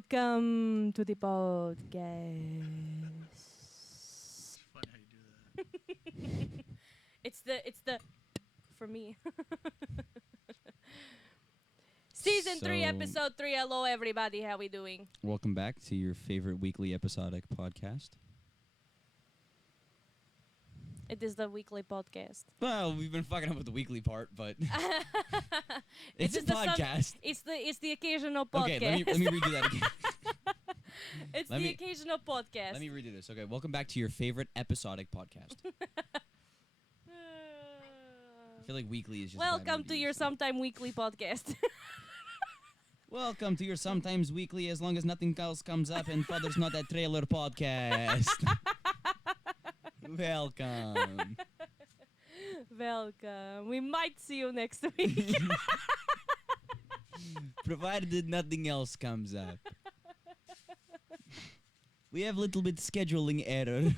Welcome to the podcast. It's funny how you do that. It's the for me. Season 3, So- episode 3. Hello, everybody. How we doing? Welcome back to your favorite weekly episodic podcast. It is the weekly podcast. Well, we've been fucking up with the weekly part, but it's a just the podcast. It's the occasional podcast. Okay, let me redo that again. It's let the me- occasional podcast. Let me redo this. Okay, welcome back to your favorite episodic podcast. I feel like weekly is just. a bad Welcome word to use, your so. sometime weekly podcast. Welcome to your sometimes weekly, as long as nothing else comes up and Father's Not That Trailer podcast. Welcome. Welcome. We might see you next week. Provided nothing else comes up. We have a little bit scheduling error.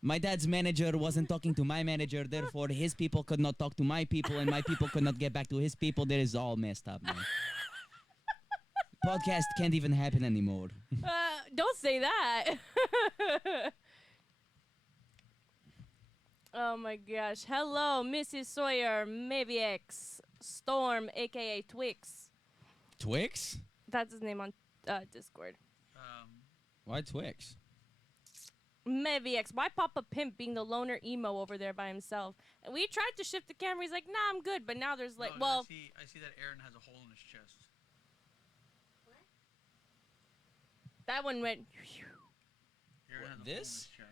My dad's manager wasn't talking to my manager, therefore his people could not talk to my people, and my people could not get back to his people. That is all messed up, man. Podcast can't even happen anymore. Don't say that. Oh my gosh. Hello, Mrs. Sawyer, Maviex, Storm, aka Twix. Twix? That's his name on Discord. Why Twix? Maviex. Why Papa Pimp being the loner emo over there by himself? And we tried to shift the camera. He's like, nah, I'm good. But now there's like, No, well, I see that Aaron has a hole in his chest. that one went. Aaron has a This? hole in his chest.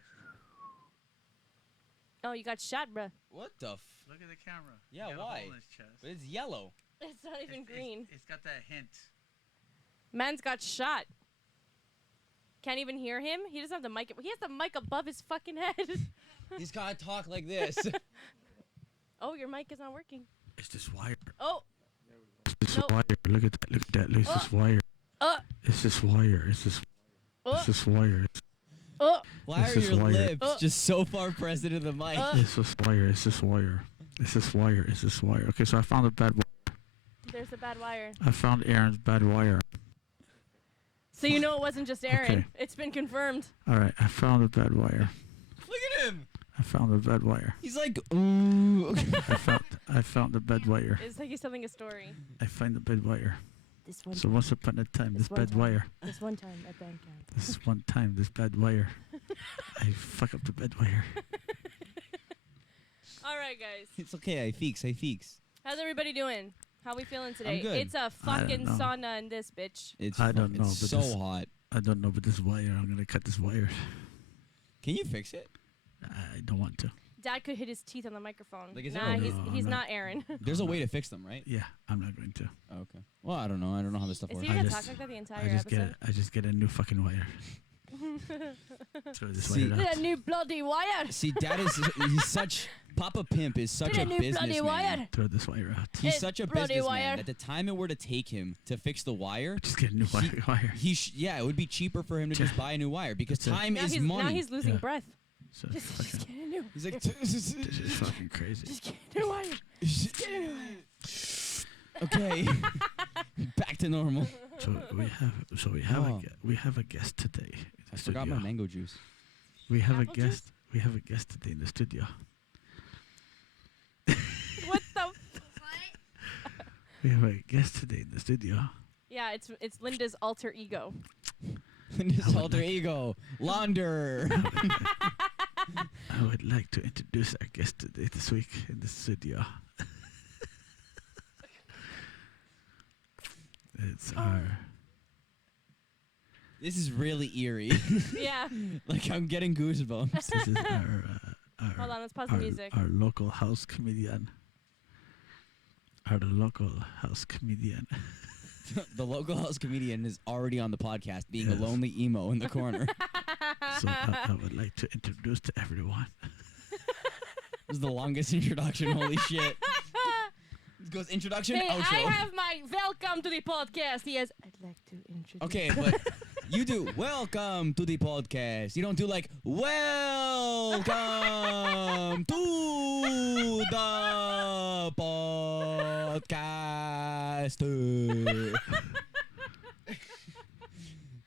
Oh, you got shot, bruh. What the f... Look at the camera. Yeah, He got a why? hole in his chest. But it's yellow. It's not even green. It's got that hint. Man's got shot. Can't even hear him. He doesn't have the mic. He has the mic above his fucking head. He's gotta talk like this. Oh, your mic is not working. It's this wire. Oh. It's Nope. wire. Look at that. Look at that. Look at this wire. It's this wire. It's this. It's this wire. Why It's are this your wire. lips just so far pressed into the mic? It's this wire. It's this wire. It's this wire. It's this wire. Okay, so I found a bad wire. There's a bad wire. I found Aaron's bad wire. So you know it wasn't just Aaron. Okay. It's been confirmed. All right, I found a bad wire. Look at him. I found a bad wire. He's like, ooh. I found the bad wire. It's like he's telling a story. I find the bad wire. This one. So once upon a time, this bad wire. This one time at band camp. This one time, this bad wire. I fuck up the bad wire. All right, guys. It's okay, I fix. How's everybody doing? How we feeling today? I'm good. It's a fucking know. sauna in this bitch. It's I don't know, it's but so this- hot. I don't know, but this wire, I'm gonna cut this wire. Can you fix it? I don't want to. Dad could hit his teeth on the microphone. Like, is nah, there a- he's No, he's I'm not Aaron. There's a way to fix them, right? Yeah, I'm not going to. Oh, okay. Well, I don't know. I don't know how this stuff Is works. he gonna just- talk like that the I entire just episode? I just get a new fucking wire. Throw this See- wire Get out. a new bloody wire. See, Dad he's such Papa Pimp is such Get a a new bloody businessman. wire. Throw this wire out. He's It's such a bloody businessman wire. that the time it were to take him to fix the wire, Just get a new wire. yeah, it would be cheaper for him to just buy a new wire because That's it. time Now is he's money. now he's losing Yeah. breath. So Just fucking, get a new. He's like, this is fucking crazy. Just get a new wire. okay, back to normal. So we have a guest today. In the I forgot my studio. mango juice. We have Apple a guest. We have a guest today in the studio. What the? We have a guest today in the studio. Yeah, it's Linda's alter ego. His alter ego, Launder. I would like to introduce our guest today this week in the studio. It's our. This is really eerie. Yeah. Like I'm getting goosebumps. This is our. Hold on, let's pause the music. Our local house comedian. Our local house comedian. The local house comedian is already on the podcast, being Yes. a lonely emo in the corner. So I would like to introduce to everyone. This is the longest introduction. Holy shit! It goes introduction, Hey, outro. I have my welcome to the podcast. He has. I'd like to introduce. Okay, but you do welcome to the podcast. You don't do like welcome to the podcast.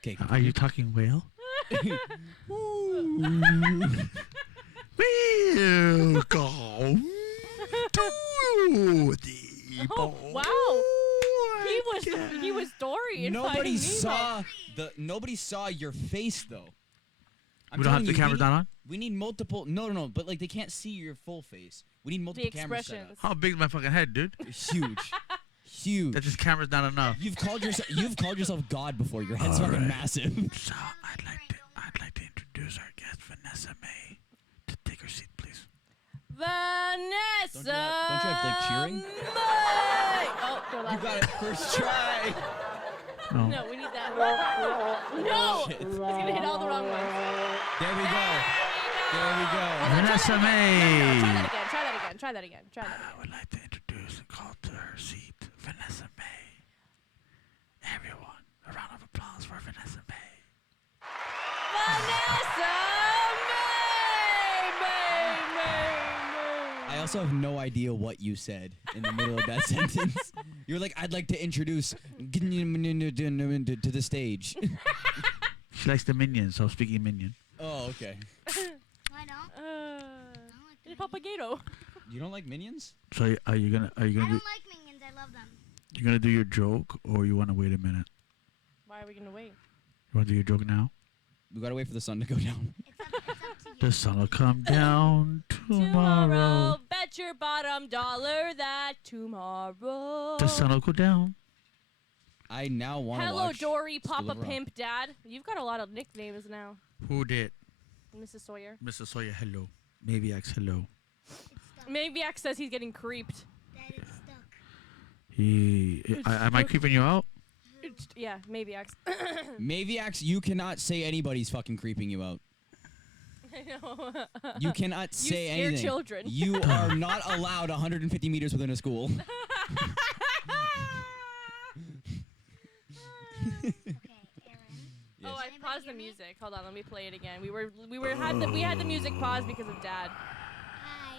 Okay. Are you talking whale? Welcome to the Oh, wow. He was Dory. Nobody saw your face though. I'm We don't have telling the you, camera down on? We need multiple. No. But like they can't see your full face. We need multiple The cameras set up. expressions. How big is my fucking head, dude? Huge. That just camera's not enough. You've called yourself God before. Your head's fucking Alright. massive. So I'd like to introduce our guest Vanessa May to take her seat, please. Vanessa. Don't you have, like, cheering? May. Oh, go You loud. got it first try. No. No, we need that. No. Shit. He's gonna hit all the wrong ones. There we go. There we go. Vanessa May. Try that again. I would like to introduce and call to her seat Vanessa May. Everyone, a round of applause for Vanessa May. Vanessa May. I also have no idea what you said in the middle of that sentence. You're like, I'd like to introduce to the stage. She likes the minions, so I'm speaking minion. Oh, okay. I don't. It's Papagato. You don't like minions? So are you gonna I do don't like minions. I love them. you gonna do your joke or you wanna wait a minute? Why are we gonna wait? You wanna do your joke now? We gotta wait for the sun to go down. It's up to you. The sun will come down tomorrow. Bet your bottom dollar that tomorrow. The sun will go down. I now want to Hello, watch. Dory, School Papa of Rock. Pimp, Dad. You've got a lot of nicknames now. Who did? Mrs. Sawyer. Mr. Sawyer, hello. Maybe X, hello. It's stuck. Maybe X says he's getting creeped. That it's stuck. Am I creeping you out? Yeah, maybe X. Maviax, you cannot say anybody's fucking creeping you out. I know. You cannot say scare anything. children. You are not allowed 150 meters within a school. Okay, Aaron. Yes. Oh, I Anybody paused the hear me? music. Hold on, let me play it again. We had the music paused because of Dad. Hi.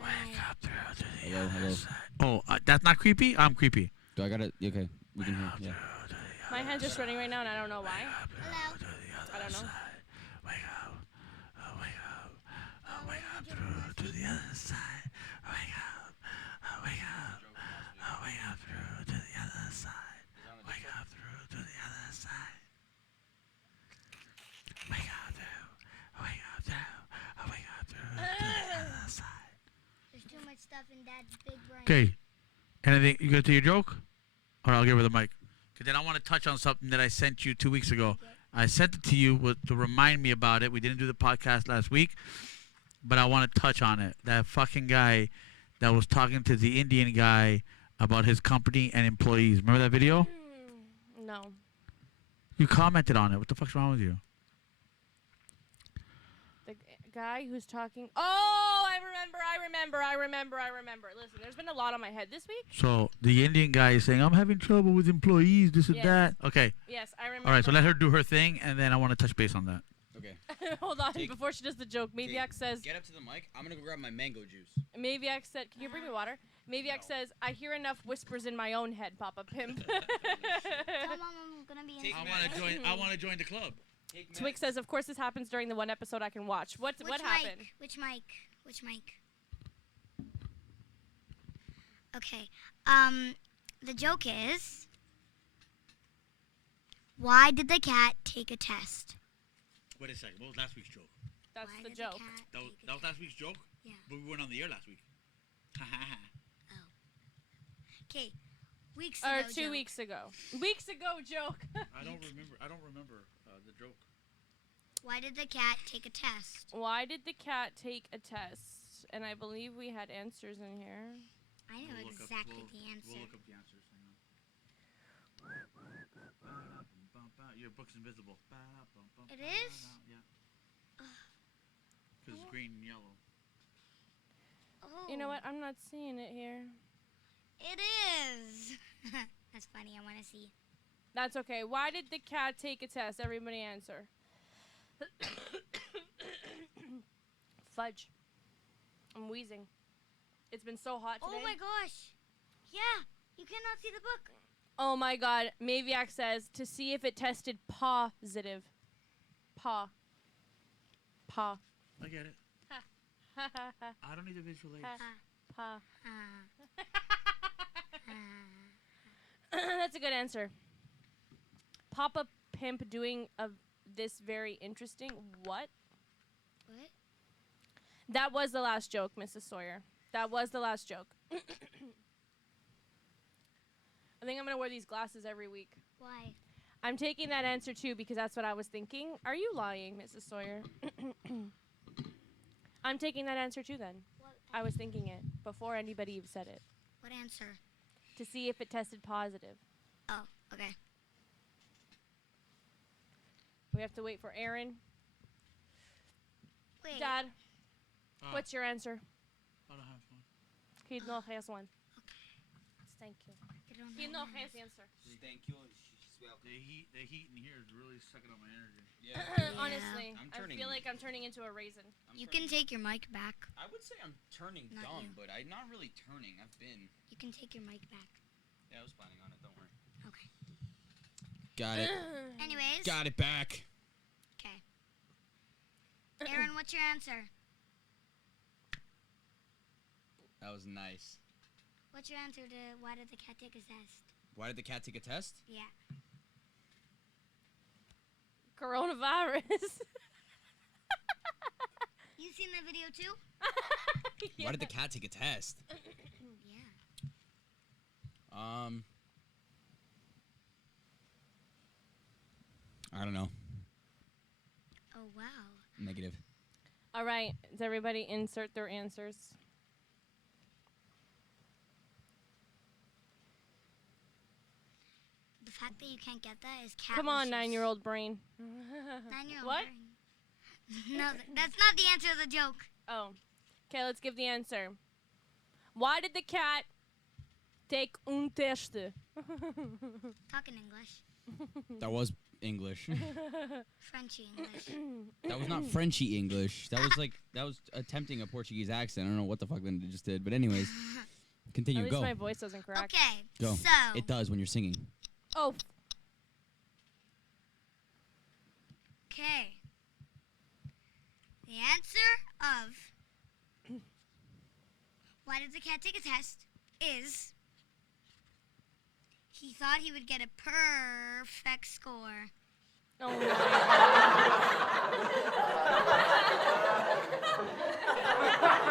Wake Hi. up through to the Hello, other hello. side. Oh, that's not creepy? I'm creepy. Do I gotta? Okay, we can hear. Yeah. My hands are sweating right now, and I don't know why. Hello. I don't know. Wake up. Wake up. What Wake up did you do through to the other side. Wake up. Wake up. Wake up through to the other side. Wake up through to the other side. Wake up through. Wake up through. Wake up through to the other side. There's too much stuff in Dad's big brain. Okay. Anything? You gonna do your joke? Or I'll give her the mic. Because then I want to touch on something that I sent you 2 weeks ago. I sent it to you to remind me about it. We didn't do the podcast last week, but I want to touch on it. That fucking guy that was talking to the Indian guy about his company and employees. Remember that video? No. You commented on it. What the fuck's wrong with you? The guy who's talking. Oh, I remember. Listen, there's been a lot on my head this week. So the Indian guy is saying, I'm having trouble with employees, this and Yes. that. Okay. Yes, I remember. All right, so let her do her thing, and then I want to touch base on that. Okay. Hold on, Take- before she does the joke. Maviac says. Get up to the mic. I'm gonna go grab my mango juice. Maviac said, "Can you bring me water?" Maviac says, "I hear enough whispers in my own head, Papa Pimp." Tell Mom I'm gonna be in. I want to join the club. Twix says, "Of course, this happens during the one episode I can watch." What Which happened? mic? Which mic? Which mic? Okay. The joke is, why did the cat take a test? Wait a second. What was last week's joke? That's Why the did joke. cat That was, take a that was last week's joke? Yeah. But we weren't on the air last week. Okay. Weeks Or ago. 2 joke. weeks ago. Weeks ago joke. I don't remember the joke. Why did the cat take a test? Why did the cat take a test? And I believe we had answers in here. I know exactly the answer. We'll look up the answers. Your book's invisible. It is? Yeah. Because it's green and yellow. Oh. You know what? I'm not seeing it here. It is. That's funny. I want to see. That's okay. Why did the cat take a test? Everybody answer. Fudge. I'm wheezing. It's been so hot today. Oh my gosh. Yeah. You cannot see the book. Oh my God. Maviac says to see if it tested positive. Pa. Pa. I get it. Ha ha ha. I don't need a visual aid. Pa. Uh, That's a good answer. Papa Pimp doing this very interesting. What? what? That was the last joke, Mrs. Sawyer. That was the last joke. I think I'm gonna wear these glasses every week. Why? I'm taking that answer too because that's what I was thinking. Are you lying, Mrs. Sawyer? I'm taking that answer too then. What? I was thinking it before anybody even said it. What answer? To see if it tested positive. Oh, okay. We have to wait for Aaron. Wait. Dad, Ah, what's your answer? I don't have one. He no has one. Thank you. You don't He know no an has answer. answer. Thank you. She's welcome. The heat in here is really sucking up my energy. Yeah. Honestly, I'm I turning- feel like I'm turning into a raisin. You can take your mic back. I would say I'm turning Not dumb, you. but I'm not really turning. I've been. You can take your mic back. Yeah, I was planning on it. Don't worry. Okay. Got it. Anyways. Got it back. Okay. Aaron, what's your answer? That was nice. What's your answer to why did the cat take a test? Why did the cat take a test? Yeah. Coronavirus. You seen that video too? Yeah. Why did the cat take a test? Yeah. I don't know. Oh wow. Negative. All right, does everybody insert their answers? The fact that you can't get that is cat. Come on, wishes. 9-year-old brain. 9-year-old. What? brain. No, that's not the answer to the joke. Oh. Okay, let's give the answer. Why did the cat take un teste? Talk in English. That was English. Frenchy English. That was not Frenchy English. That was attempting a Portuguese accent. I don't know what the fuck that just did. But anyways, At continue. least Go. my voice doesn't crack. Okay. Go. So. It does when you're singing. Oh, Okay. The answer of why did the cat take a test is he thought he would get a perfect score. oh my.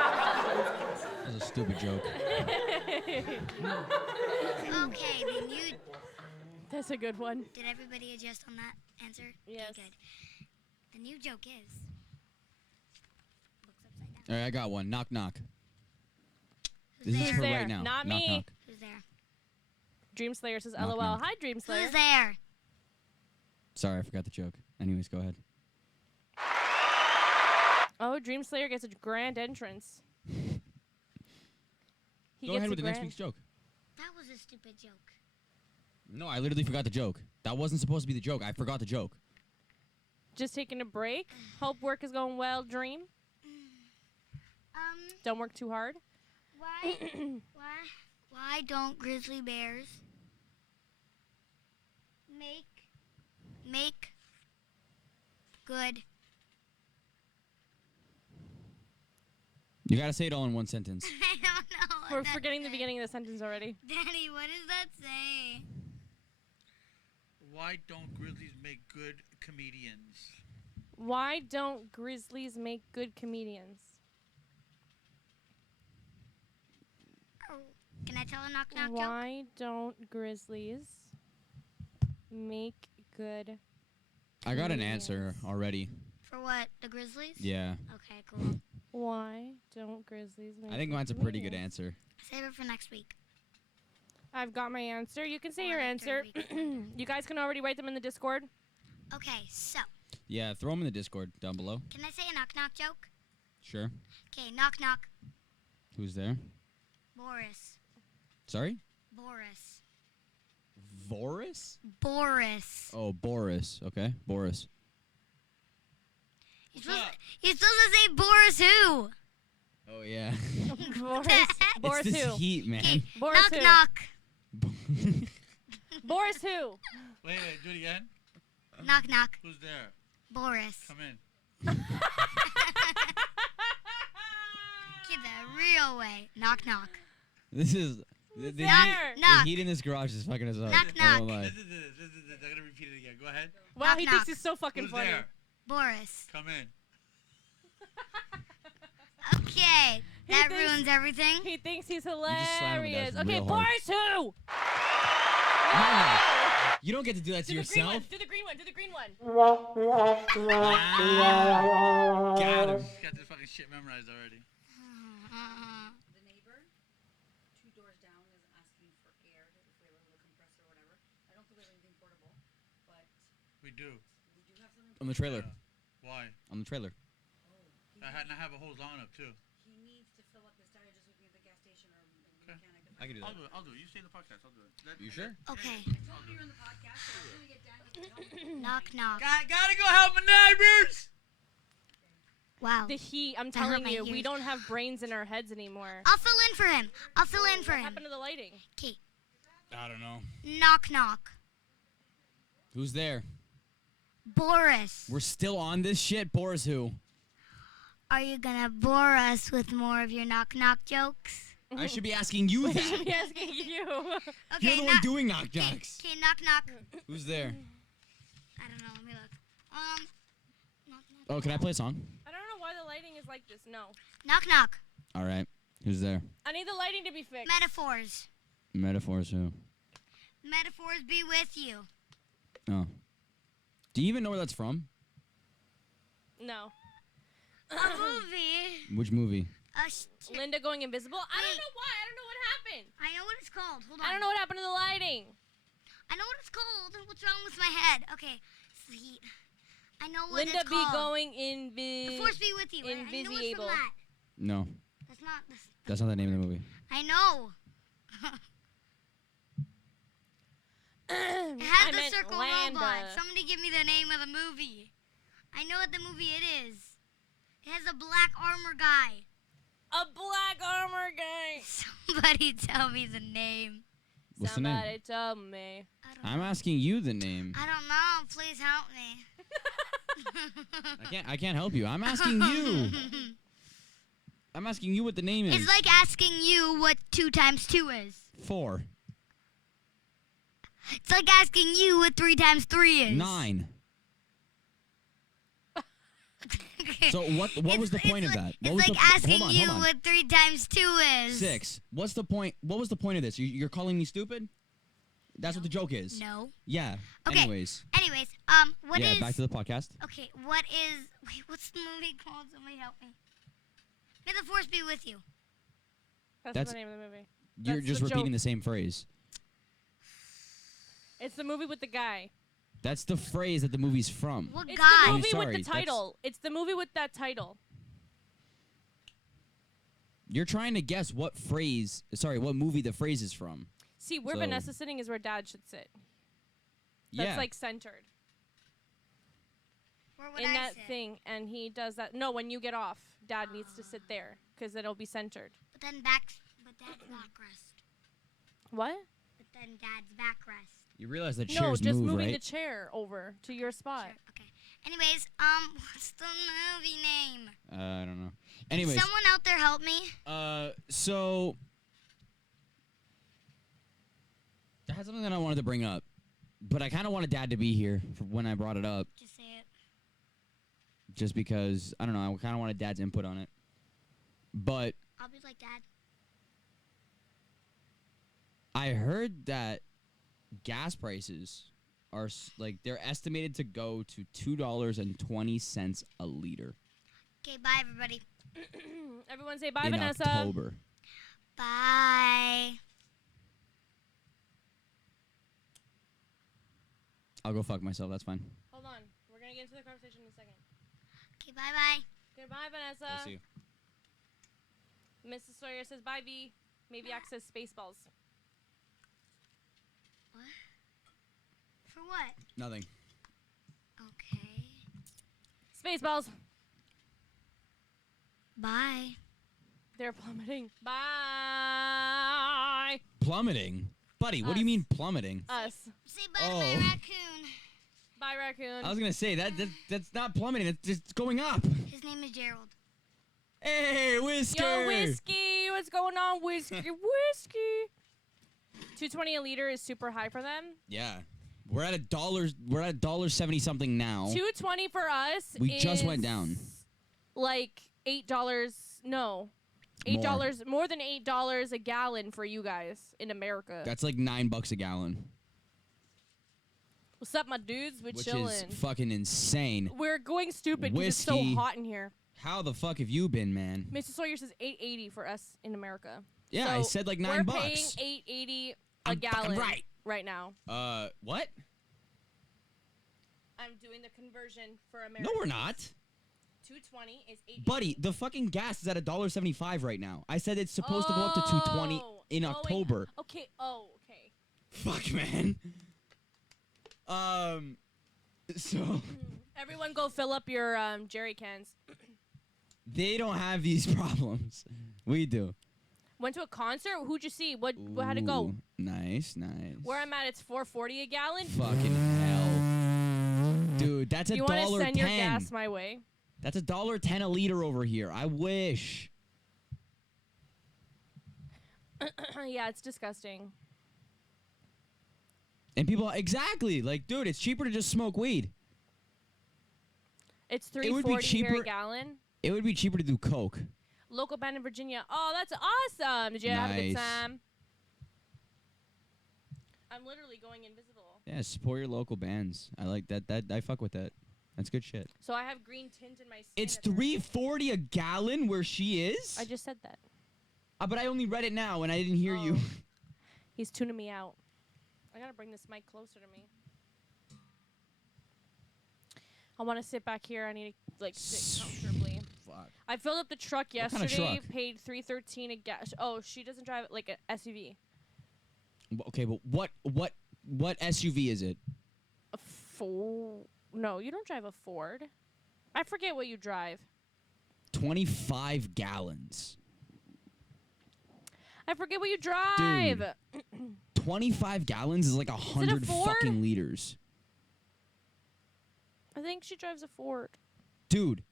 That was a stupid joke. Okay, then you That's a good one. did everybody adjust on that answer? Yes. Okay, good. The new joke is looks upside All down. right, I got one. Knock knock. Who's This is there? for there? right now. Not knock me. knock. Who's there? Dream Slayer says Knock, LOL. knock. Hi, Dream Slayer. Who's there? Sorry, I forgot the joke. Anyways, go ahead. Oh, Dream Slayer gets a grand entrance. He Go gets ahead a with the next grand- week's joke. That was a stupid joke. No, I literally forgot the joke. That wasn't supposed to be the joke. I forgot the joke. Just taking a break. Hope work is going well, Dream. Don't work too hard. Why why don't grizzly bears make good? You gotta say it all in one sentence. I don't know. what We're that forgetting the says. beginning of the sentence already. Daddy, what does that say? Why don't grizzlies make good comedians? Why don't grizzlies make good comedians? Oh, can I tell a knock knock joke? Why don't grizzlies make good? I got an answer Comedians. already. For what? The grizzlies? Yeah. Okay, cool. Why don't grizzlies make I think good mine's a pretty good comedians? answer. Save it for next week. I've got my answer. You can say Or your like answer. 3 weeks later. You guys can already write them in the Discord. Okay, so Yeah, throw them in the Discord down below. can I say a knock knock joke? Sure. Okay, knock knock. Who's there? Boris. Sorry? Boris. Boris? Boris. Oh, Boris. Okay, Boris. You're supposed to say Boris who? Oh, yeah. Boris. It's Boris it's this who? heat, man. Okay, Boris knock who? knock. Boris who? Wait, do it again. Knock knock. Who's there? Boris. Come in. Get the real way. Knock knock. This is the there? Knock. heat in this garage is fucking us up. Knock, I won't knock. lie. This is I'm gonna repeat it again. Go ahead. Wow, Knock, he knock. thinks he's so fucking Who's funny. there? Boris. Come in. Okay. That thinks- ruins everything. He thinks he's just slammed him hilarious. down Okay, real hard. Boris who? You don't get to do that to Do the green one. yourself. Do the green one. Do the green one. Got him. He's got this fucking shit memorized already. The neighbor, 2 doors down, is asking for air if we have a little compressor or whatever. I don't think we have anything portable, but We do. we do have something. On the trailer. Why? On the trailer. I have a hose long enough too. He needs to fill up his tire just with me at the gas station or maybe Okay. mechanic. I can do I'll do it. I'll do it. You stay in the podcast. I'll do it. You sure? Okay. I told you you're on the podcast, so I was gonna get Daniel to help me. Knock knock. Gotta go help my neighbors. Wow. The heat. I'm That hurt telling my you, we ears. don't have brains in our heads anymore. I'll fill in for him. I'll fill in for What him. happened to the lighting? Okay. I don't know. Knock knock. Who's there? Boris. We're still on this shit. Boris who? Are you gonna bore us with more of your knock knock jokes? I should be asking you I should that. be asking you. Okay. You're the one doing knock knocks. Okay, knock knock. Who's there? I don't know. Let me look. Knock knock. Oh, can I play a song? I don't know why the lighting is like this. No. Knock knock. All right. Who's there? I need the lighting to be fixed. Metaphors. Metaphors who? Metaphors be with you. Oh. Do you even know where that's from? No. A movie. Which movie? Linda going invisible? I don't Wait. know why. I don't know what happened. I know what it's called. Hold on. I don't know what happened to the lighting. I know what it's called. What's wrong with my head? Okay. Sweet. I know what Linda it's be called. going The force be with you. I know it's from invisible. that. No. That's not. That's not the name of the movie. I know. It has I the meant circle Landa. robot. Somebody give me the name of the movie. I know what the movie it is. It has a black armor guy. A black armor guy. Somebody tell me the name. What's the name? Somebody tell me. I don't I'm know. asking you the name. I don't know. Please help me. I can't help you. I'm asking you. I'm asking you what the name is. It's like asking you what 2 times 2 is. 4. It's like asking you what 3 times 3 is. 9. So what was the point of that? What It's was like the, asking hold you on. what 3 times 2 is. 6. What's the point? What was the point of this? You're calling me stupid? That's what the joke is. No. Yeah. Okay. Anyways. Anyways, what yeah, is? back to the podcast. Okay, what is? Wait, what's the movie called? Somebody help me. May the force be with you. That's the name of the movie. You're That's just the repeating joke. the same phrase. It's the movie with the guy. That's the phrase that the movie's from. What It's guy? the I'm movie sorry, with the that's- title. It's the movie with that title. You're trying to guess what phrase, sorry, what movie the phrase is from. See, where So- Vanessa's sitting is where Dad should sit. That's yeah. like centered Where would in I that sit? thing, and he does that. No, when you get off, Dad needs to sit there because it'll be centered. But then but Dad's backrest. What? But then Dad's backrest. You realize that No, chairs just move, moving right? the chair over to your spot. Sure, okay. Anyways, what's the movie name? I don't know. Anyways, Someone out there help me. so I had something that I wanted to bring up, but I kind of wanted Dad to be here for when I brought it up, Just say it. just because I don't know. I kind of wanted Dad's input on it, but I'll be like Dad. I heard that gas prices are like they're estimated to go to $2.20 a liter Okay, bye everybody. Everyone say bye, in Vanessa. October. Bye. I'll go fuck myself. That's fine. Hold on. We're going to get into the conversation in a second. Okay, bye bye. Goodbye, Vanessa. I'll see you. Mrs. Sawyer says bye, B. Maybe access Spaceballs. What? For what? Nothing. Okay. Spaceballs. Bye. They're plummeting. Bye. Plummeting. Buddy, what do you Us. mean plummeting? Us. Say bye to Oh. my raccoon. Bye, raccoon. I was gonna say that's not plummeting. It's just going up. His name is Gerald. Hey, Whisker. Yo, whiskey. What's going on, whiskey? Whiskey. 220 a liter is super high for them. Yeah, we're at $1. We're at $1.70 something now. 220 for us. We just went is down. Like $8. No, $8 more than $8 a gallon for you guys in America. That's like $9 a gallon, What's up, my dudes? We're which chilling. is fucking insane. We're going stupid because it's so Whiskey. hot in here. How the fuck have you been, man? Mr. Sawyer says $8.80 for us in America. Yeah, so I said like $9. We're paying $8.80 a I'm fucking gallon right. now. What? I'm doing the conversion for America. No, we're not. 220 is $8.80. Buddy, the fucking gas is at $1.75 right now. I said it's supposed to go up to 220 in wait. October. Okay. Oh, okay. Fuck, man. So Everyone, go fill up your jerry cans. they don't have these problems. We do. Went to a concert. Who'd you see? How'd it go? Ooh, Nice, nice. Where I'm at, it's $4.40 a gallon. Fucking hell, dude. That's You $1.10. want to send your gas my way? That's $1.10 a liter over here. I wish. Yeah, it's disgusting. And people exactly like, dude, it's cheaper to just smoke weed. It's It would be $3.40 here cheaper- a gallon. It would be cheaper to do coke. Local band in Virginia. Oh, that's awesome. Did you have a good Nice. time? I'm literally going invisible. Yeah, support your local bands. I like that. I fuck with that. That's good shit. So I have green tint in my skin. It's apparently. $3.40 a gallon where she is. I just said that. But I only read it now and I didn't hear you. Oh. He's tuning me out. I gotta bring this mic closer to me. I want to sit back here. I need to sit comfortably. Fuck. I filled up the truck What kind yesterday. of truck? Paid $3.13 a gas. Oh, she doesn't drive like an SUV. Okay, but what SUV is it? A Ford? No, you don't drive a Ford. I forget what you drive. 25 gallons. I forget what you drive. 25 gallons is like 100 Ford? fucking liters. I think she drives a Ford. Dude,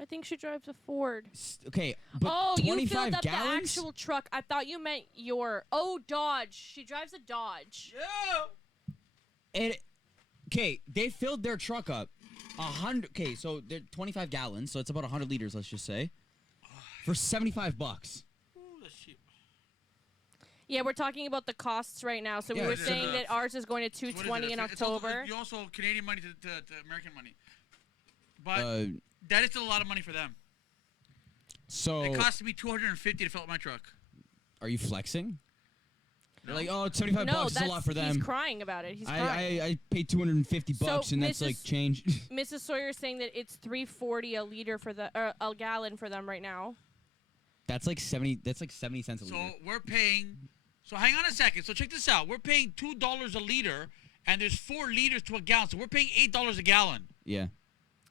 I think she drives a Ford. okay, but Oh, you 25 filled up gallons? the actual truck. I thought you meant your. Oh, Dodge. She drives a Dodge. And okay, they filled their truck up 100. Okay, so they're 25 gallons, so it's about 100 liters, let's just say, for $75. Ooh, that's cheap. Yeah, we're talking about the costs right now. So Yeah, we were it's, saying that ours is going to What is it? 220 in It's also- October. You also Canadian money to American money, but that is still a lot of money for them. So It cost me $250 to fill up my truck. are you flexing? They're No. like, oh, it's 75 no, bucks. It's a that's lot for them. he's crying about it. He's crying. I paid 250 So, bucks, and that's like Mrs. change. Mrs. Sawyer is saying that it's $3.40 a liter for a gallon for them right now. That's like 70. That's like 70 cents a So liter. we're paying. So hang on a second. So check this out. We're paying $2 a liter, and there's 4 liters to a gallon. So we're paying $8 a gallon. Yeah.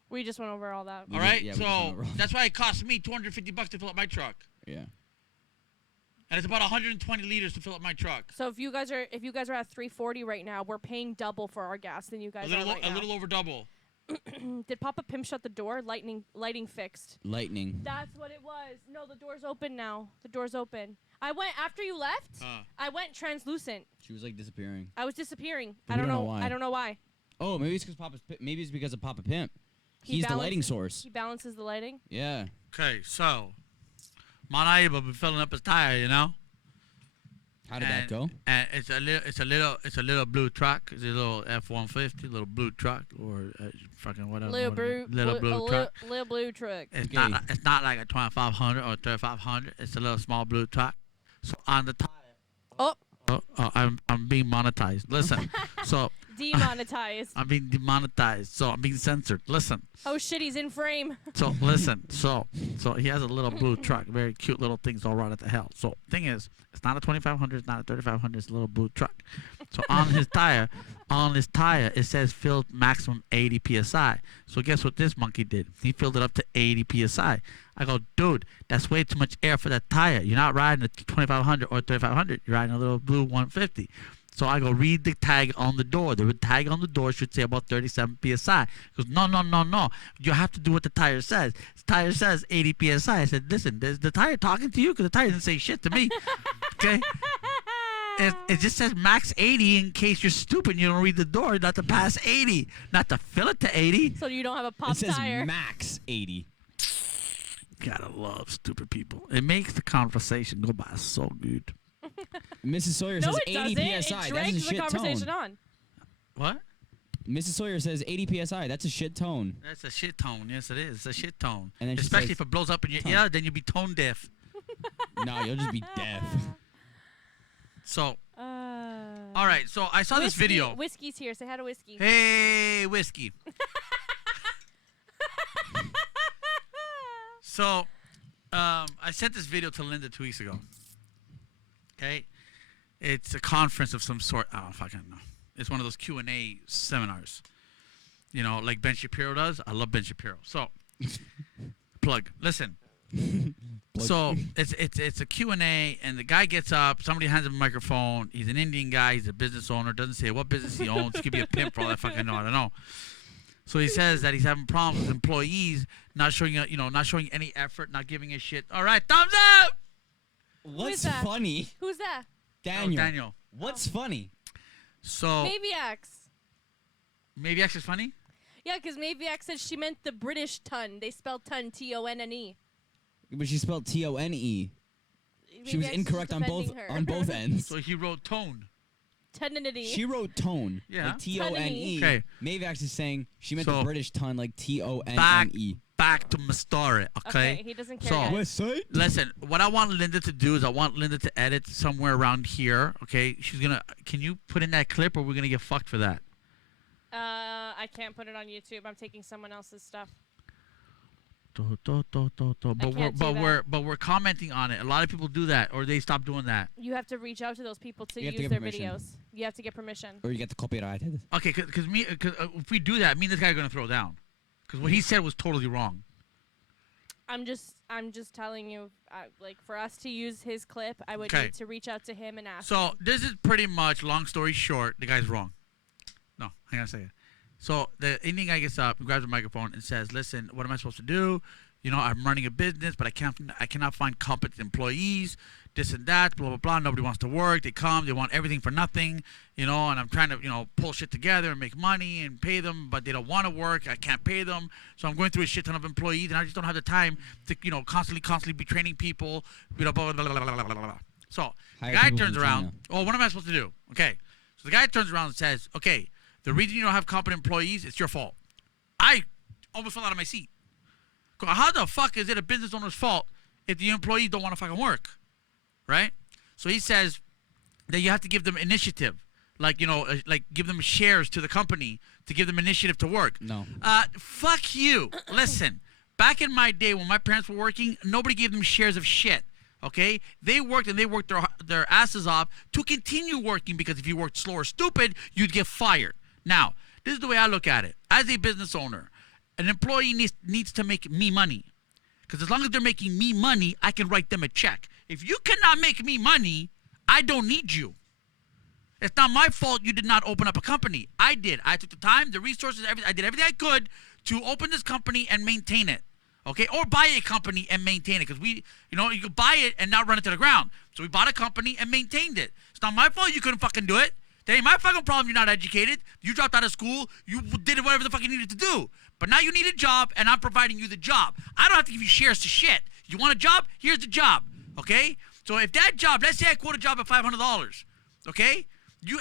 We just went over all that. We All did- right. yeah, we just So went over all that's why it cost me $250 to fill up my truck, Yeah. and it's about 120 liters to fill up my truck. So if you guys are at $3.40 right now, we're paying double for our gas than you A guys little, are right a now. little over double. Did Papa Pim shut the door? Lighting fixed. Lightning. That's what it was. No, the door's open now. The door's open. I went after you left. I went translucent. She was like disappearing. I was disappearing. But I we don't don't know know. why. I don't know why. Oh, maybe it's because of Papa Pimp. He He's the balances- lighting source. He balances the lighting. Yeah. Okay, so Monaiba been filling up his tire, you know. How did that go? And it's a little blue truck. It's a little F-150, little blue truck, or fucking whatever. Little blue truck. Little blue truck. It's Okay. not like a 2500 or 3500. It's a little small blue truck. So on the tire. Oh, I'm being monetized. Listen. So demonetized. I'm being demonetized. So I'm being censored. Listen. Oh shit, he's in frame. So listen. So he has a little blue truck, very cute little things all right at the hell. So thing is, it's not a 2500, it's not a 3500, it's a little blue truck. So on his tire, it says filled maximum 80 psi. So guess what this monkey did? He filled it up to 80 psi. I go, dude, that's way too much air for that tire. You're not riding a 2500 or 3500. You're riding a little blue 150. So I go, read the tag on the door. The tag on the door should say about 37 psi. He goes, no. You have to do what the tire says. The tire says 80 psi. I said, listen, is the tire talking to you? Because the tire didn't say shit to me. Okay? It just says max 80 in case you're stupid and you don't read the door, not to pass 80, not to fill it to 80. So you don't have a pop It says tire. max 80. Gotta love stupid people. It makes the conversation go by so good. Mrs. Sawyer No, says it 80 doesn't. psi. It That's a drags the shit conversation tone. on. What? Mrs. Sawyer says 80 psi. That's a shit tone. That's a shit tone. Yes, it is. It's a shit tone. And then she Especially says if it blows up in your tone. ear, then you'll be tone deaf. No, you'll just be deaf. So, Uh, all right. So I saw this video. Whiskey's here. Say hi to Whiskey. Hey, Whiskey. So, I sent this video to Linda 2 weeks ago. Okay, it's a conference of some sort. I don't fucking know. It's one of those Q&A seminars. You know, like Ben Shapiro does. I love Ben Shapiro. So, plug. Listen. So it's a Q&A, and the guy gets up. Somebody hands him a microphone. He's an Indian guy. He's a business owner. Doesn't say what business he owns. He could be a pimp for all I fucking know. I don't know. So he says that he's having problems with employees not showing any effort, not giving a shit. All right, thumbs up. What's that? funny? Who's that? Daniel. Daniel. What's funny? So Maybe X. maybe actually funny. Yeah, because Maybe X said she meant the British ton. They spelled ton T-O-N-N-E. But she spelled T-O-N-E. She was Maybe X is incorrect on both defending her. on both ends. So he wrote tone. Tonality. She wrote tone, Yeah. like T-O-N-E. Okay. Mavax is saying she meant So, the British ton, like T-O-N-N-E. Back to my story, okay? He doesn't care. So- guys. West Side? Listen, what I want Linda to do is I want Linda to edit somewhere around here, okay? Can you put in that clip or we're gonna get fucked for that? I can't put it on YouTube. I'm taking someone else's stuff. But can't do we're commenting on it. A lot of people do that, or they stop doing that. You have to reach out to those people to You have to use get their permission. videos. You have to get permission. Or you get the copyrighted. Okay, because if we do that, me and this guy are gonna throw down. Because what he said was totally wrong. I'm just telling you, like for us to use his clip, I would 'Kay. need to reach out to him and ask. So this is pretty much, long story short, the guy's wrong. No, hang on a second. So the Indian guy gets up and grabs a microphone and says, "Listen, what am I supposed to do? You know, I'm running a business, but I cannot find competent employees. This and that, blah blah blah. Nobody wants to work. They come, they want everything for nothing. You know, and I'm trying to pull shit together and make money and pay them, but they don't want to work. I can't pay them, so I'm going through a shit ton of employees, and I just don't have the time to constantly be training people. Blah blah blah blah blah blah blah." So the Hire guy people turns from around. China. Oh, what am I supposed to do? Okay. So the guy turns around and says, "Okay, the reason you don't have competent employees, it's your fault." I almost fell out of my seat. Go, how the fuck is it a business owner's fault if the employees don't want to fucking work? Right? So he says that you have to give them initiative. Like give them shares to the company to give them initiative to work. No. Fuck you. Listen, back in my day when my parents were working, nobody gave them shares of shit. Okay? They worked and they worked their asses off to continue working, because if you worked slow or stupid, you'd get fired. Now, this is the way I look at it. As a business owner, an employee needs to make me money. Because as long as they're making me money, I can write them a check. If you cannot make me money, I don't need you. It's not my fault you did not open up a company. I did. I took the time, the resources, I did everything I could to open this company and maintain it. Okay? Or buy a company and maintain it. Because you could buy it and not run it to the ground. So we bought a company and maintained it. It's not my fault you couldn't fucking do it. That ain't my fucking problem you're not educated. You dropped out of school. You did whatever the fuck you needed to do. But now you need a job, and I'm providing you the job. I don't have to give you shares to shit. You want a job? Here's the job. Okay? So if that job, let's say I quote a job at $500. Okay?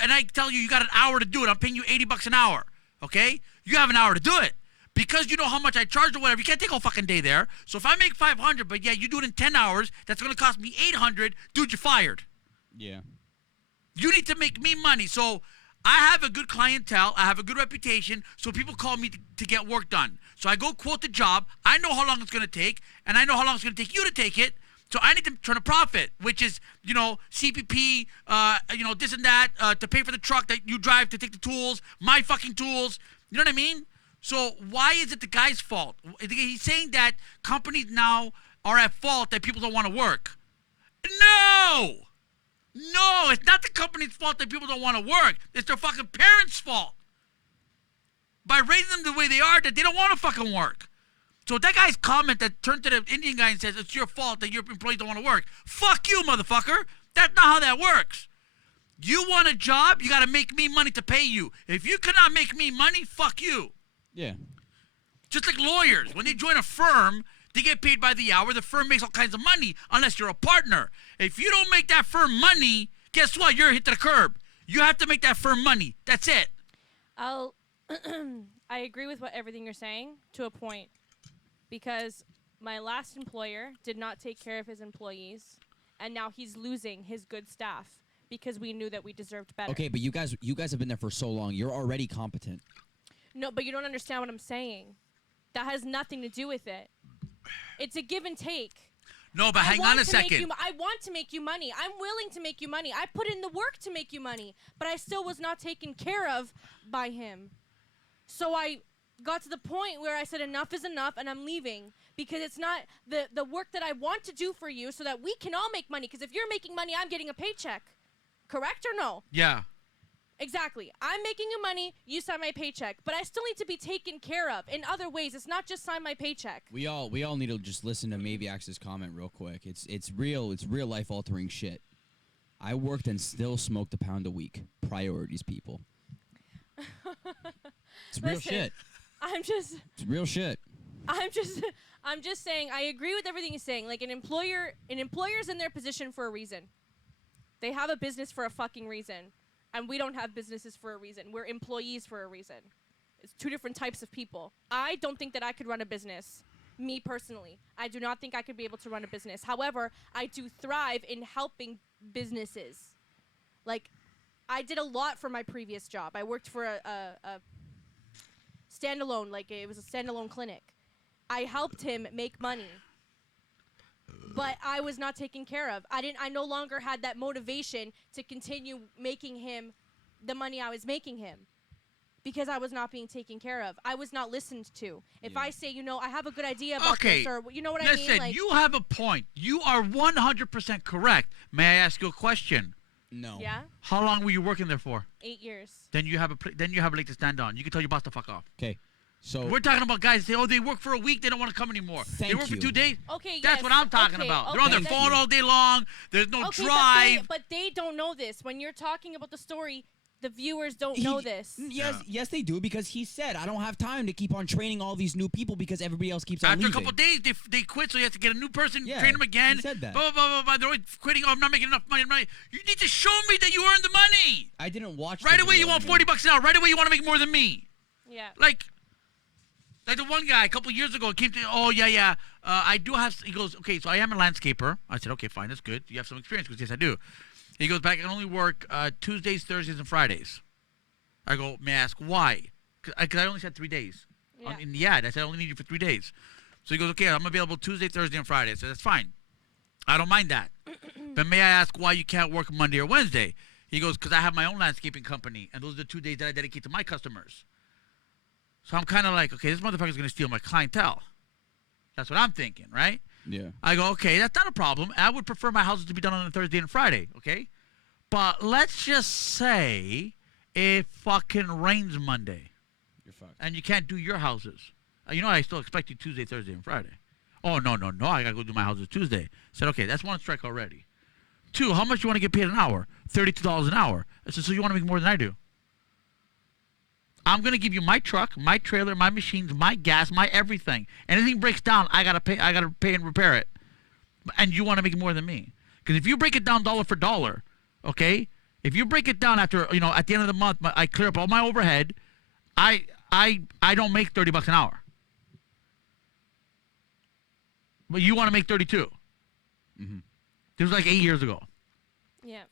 And I tell you got an hour to do it. I'm paying you $80 an hour. Okay? You have an hour to do it. Because you know how much I charge or whatever, you can't take a whole fucking day there. So if I make $500, but yeah, you do it in 10 hours, that's going to cost me $800. Dude, you're fired. Yeah. You need to make me money. So I have a good clientele. I have a good reputation. So people call me to get work done. So I go quote the job. I know how long it's going to take, and I know how long it's going to take you to take it. So I need to turn a profit, which is, CPP, this and that, to pay for the truck that you drive to take the tools, my fucking tools. You know what I mean? So why is it the guy's fault? He's saying that companies now are at fault that people don't want to work. No! No, it's not the company's fault that people don't want to work. It's their fucking parents' fault. By raising them the way they are, that they don't want to fucking work. So that guy's comment that turned to the Indian guy and says, it's your fault that your employees don't want to work. Fuck you, motherfucker. That's not how that works. You want a job, you got to make me money to pay you. If you cannot make me money, fuck you. Yeah. Just like lawyers. When they join a firm, they get paid by the hour. The firm makes all kinds of money unless you're a partner. If you don't make that firm money, guess what? You're hit to the curb. You have to make that firm money. That's it. I agree with everything you're saying to a point, because my last employer did not take care of his employees, and now he's losing his good staff because we knew that we deserved better. Okay, but you guys have been there for so long. You're already competent. No, but you don't understand what I'm saying. That has nothing to do with it. It's a give and take. No, but hang on a second. I want to make you money. I'm willing to make you money. I put in the work to make you money, but I still was not taken care of by him. So I got to the point where I said enough is enough and I'm leaving, because it's not the work that I want to do for you so that we can all make money. Because if you're making money, I'm getting a paycheck. Correct or no? Yeah. Exactly. I'm making you money, you sign my paycheck. But I still need to be taken care of in other ways. It's not just sign my paycheck. We all need to just listen to Maviax's comment real quick. It's real life altering shit. I worked and still smoked a pound a week. Priorities, people. It's real Listen, shit. It's real shit. I'm just saying I agree with everything he's saying. Like an employer's in their position for a reason. They have a business for a fucking reason. And we don't have businesses for a reason. We're employees for a reason. It's two different types of people. I don't think that I could run a business. Me personally. I do not think I could be able to run a business. However, I do thrive in helping businesses. Like, I did a lot for my previous job. I worked for a standalone, like it was a standalone clinic. I helped him make money. But I was not taken care of. I no longer had that motivation to continue making him the money I was making him, because I was not being taken care of. I was not listened to. If I say, I have a good idea about this, or you know what I mean? Listen, Like, you have a point. You are 100% correct. May I ask you a question? No. yeah, How long were you working there for? 8 years. Then you have a leg to stand on. You can tell your boss to fuck off. Okay. So We're talking about guys that they work for a week, they don't want to come anymore. They Thank work for you. 2 days. Okay, That's yes, what I'm talking okay, about. They're okay, on their then- phone all day long. There's no Okay, drive. but they don't know this. When you're talking about the story, the viewers don't know this. Yes, they do, because he said, I don't have time to keep on training all these new people because everybody else keeps on After a leaving. couple days, they quit, so you have to get a new person, Yeah, train them again. he said that. Blah, blah, blah, blah, blah. They're always quitting. Oh, I'm not making enough money. You need to show me that you earned the money. I didn't watch Right the away, you video want anymore. $40 an hour. Right away, you want to make more than me. Yeah. Like the one guy a couple years ago came to, I do have, he goes, okay, so I am a landscaper. I said, okay, fine, that's good. You have some experience. He goes, yes, I do. He goes back, I can only work Tuesdays, Thursdays, and Fridays. I go, may I ask why? Because I only said 3 days. Yeah. In the ad, I said I only need you for 3 days. So he goes, okay, I'm available Tuesday, Thursday, and Friday. I said, that's fine. I don't mind that. But may I ask why you can't work Monday or Wednesday? He goes, because I have my own landscaping company, and those are the 2 days that I dedicate to my customers. So I'm kind of like, okay, this motherfucker's going to steal my clientele. That's what I'm thinking, right? Yeah. I go, okay, that's not a problem. I would prefer my houses to be done on a Thursday and Friday, okay? But let's just say it fucking rains Monday You're fucked. and you can't do your houses. I still expect you Tuesday, Thursday, and Friday. Oh, no, I got to go do my houses Tuesday. I said, okay, that's one strike already. 2, how much you want to get paid an hour? $32 an hour. I said, so you want to make more than I do? I'm going to give you my truck, my trailer, my machines, my gas, my everything. Anything breaks down, I got to pay and repair it. And you want to make more than me. Because if you break it down dollar for dollar, okay? If you break it down after, at the end of the month, I clear up all my overhead, I don't make $30 an hour. But you want to make 32. Mm-hmm. This was like 8 years ago. Yeah.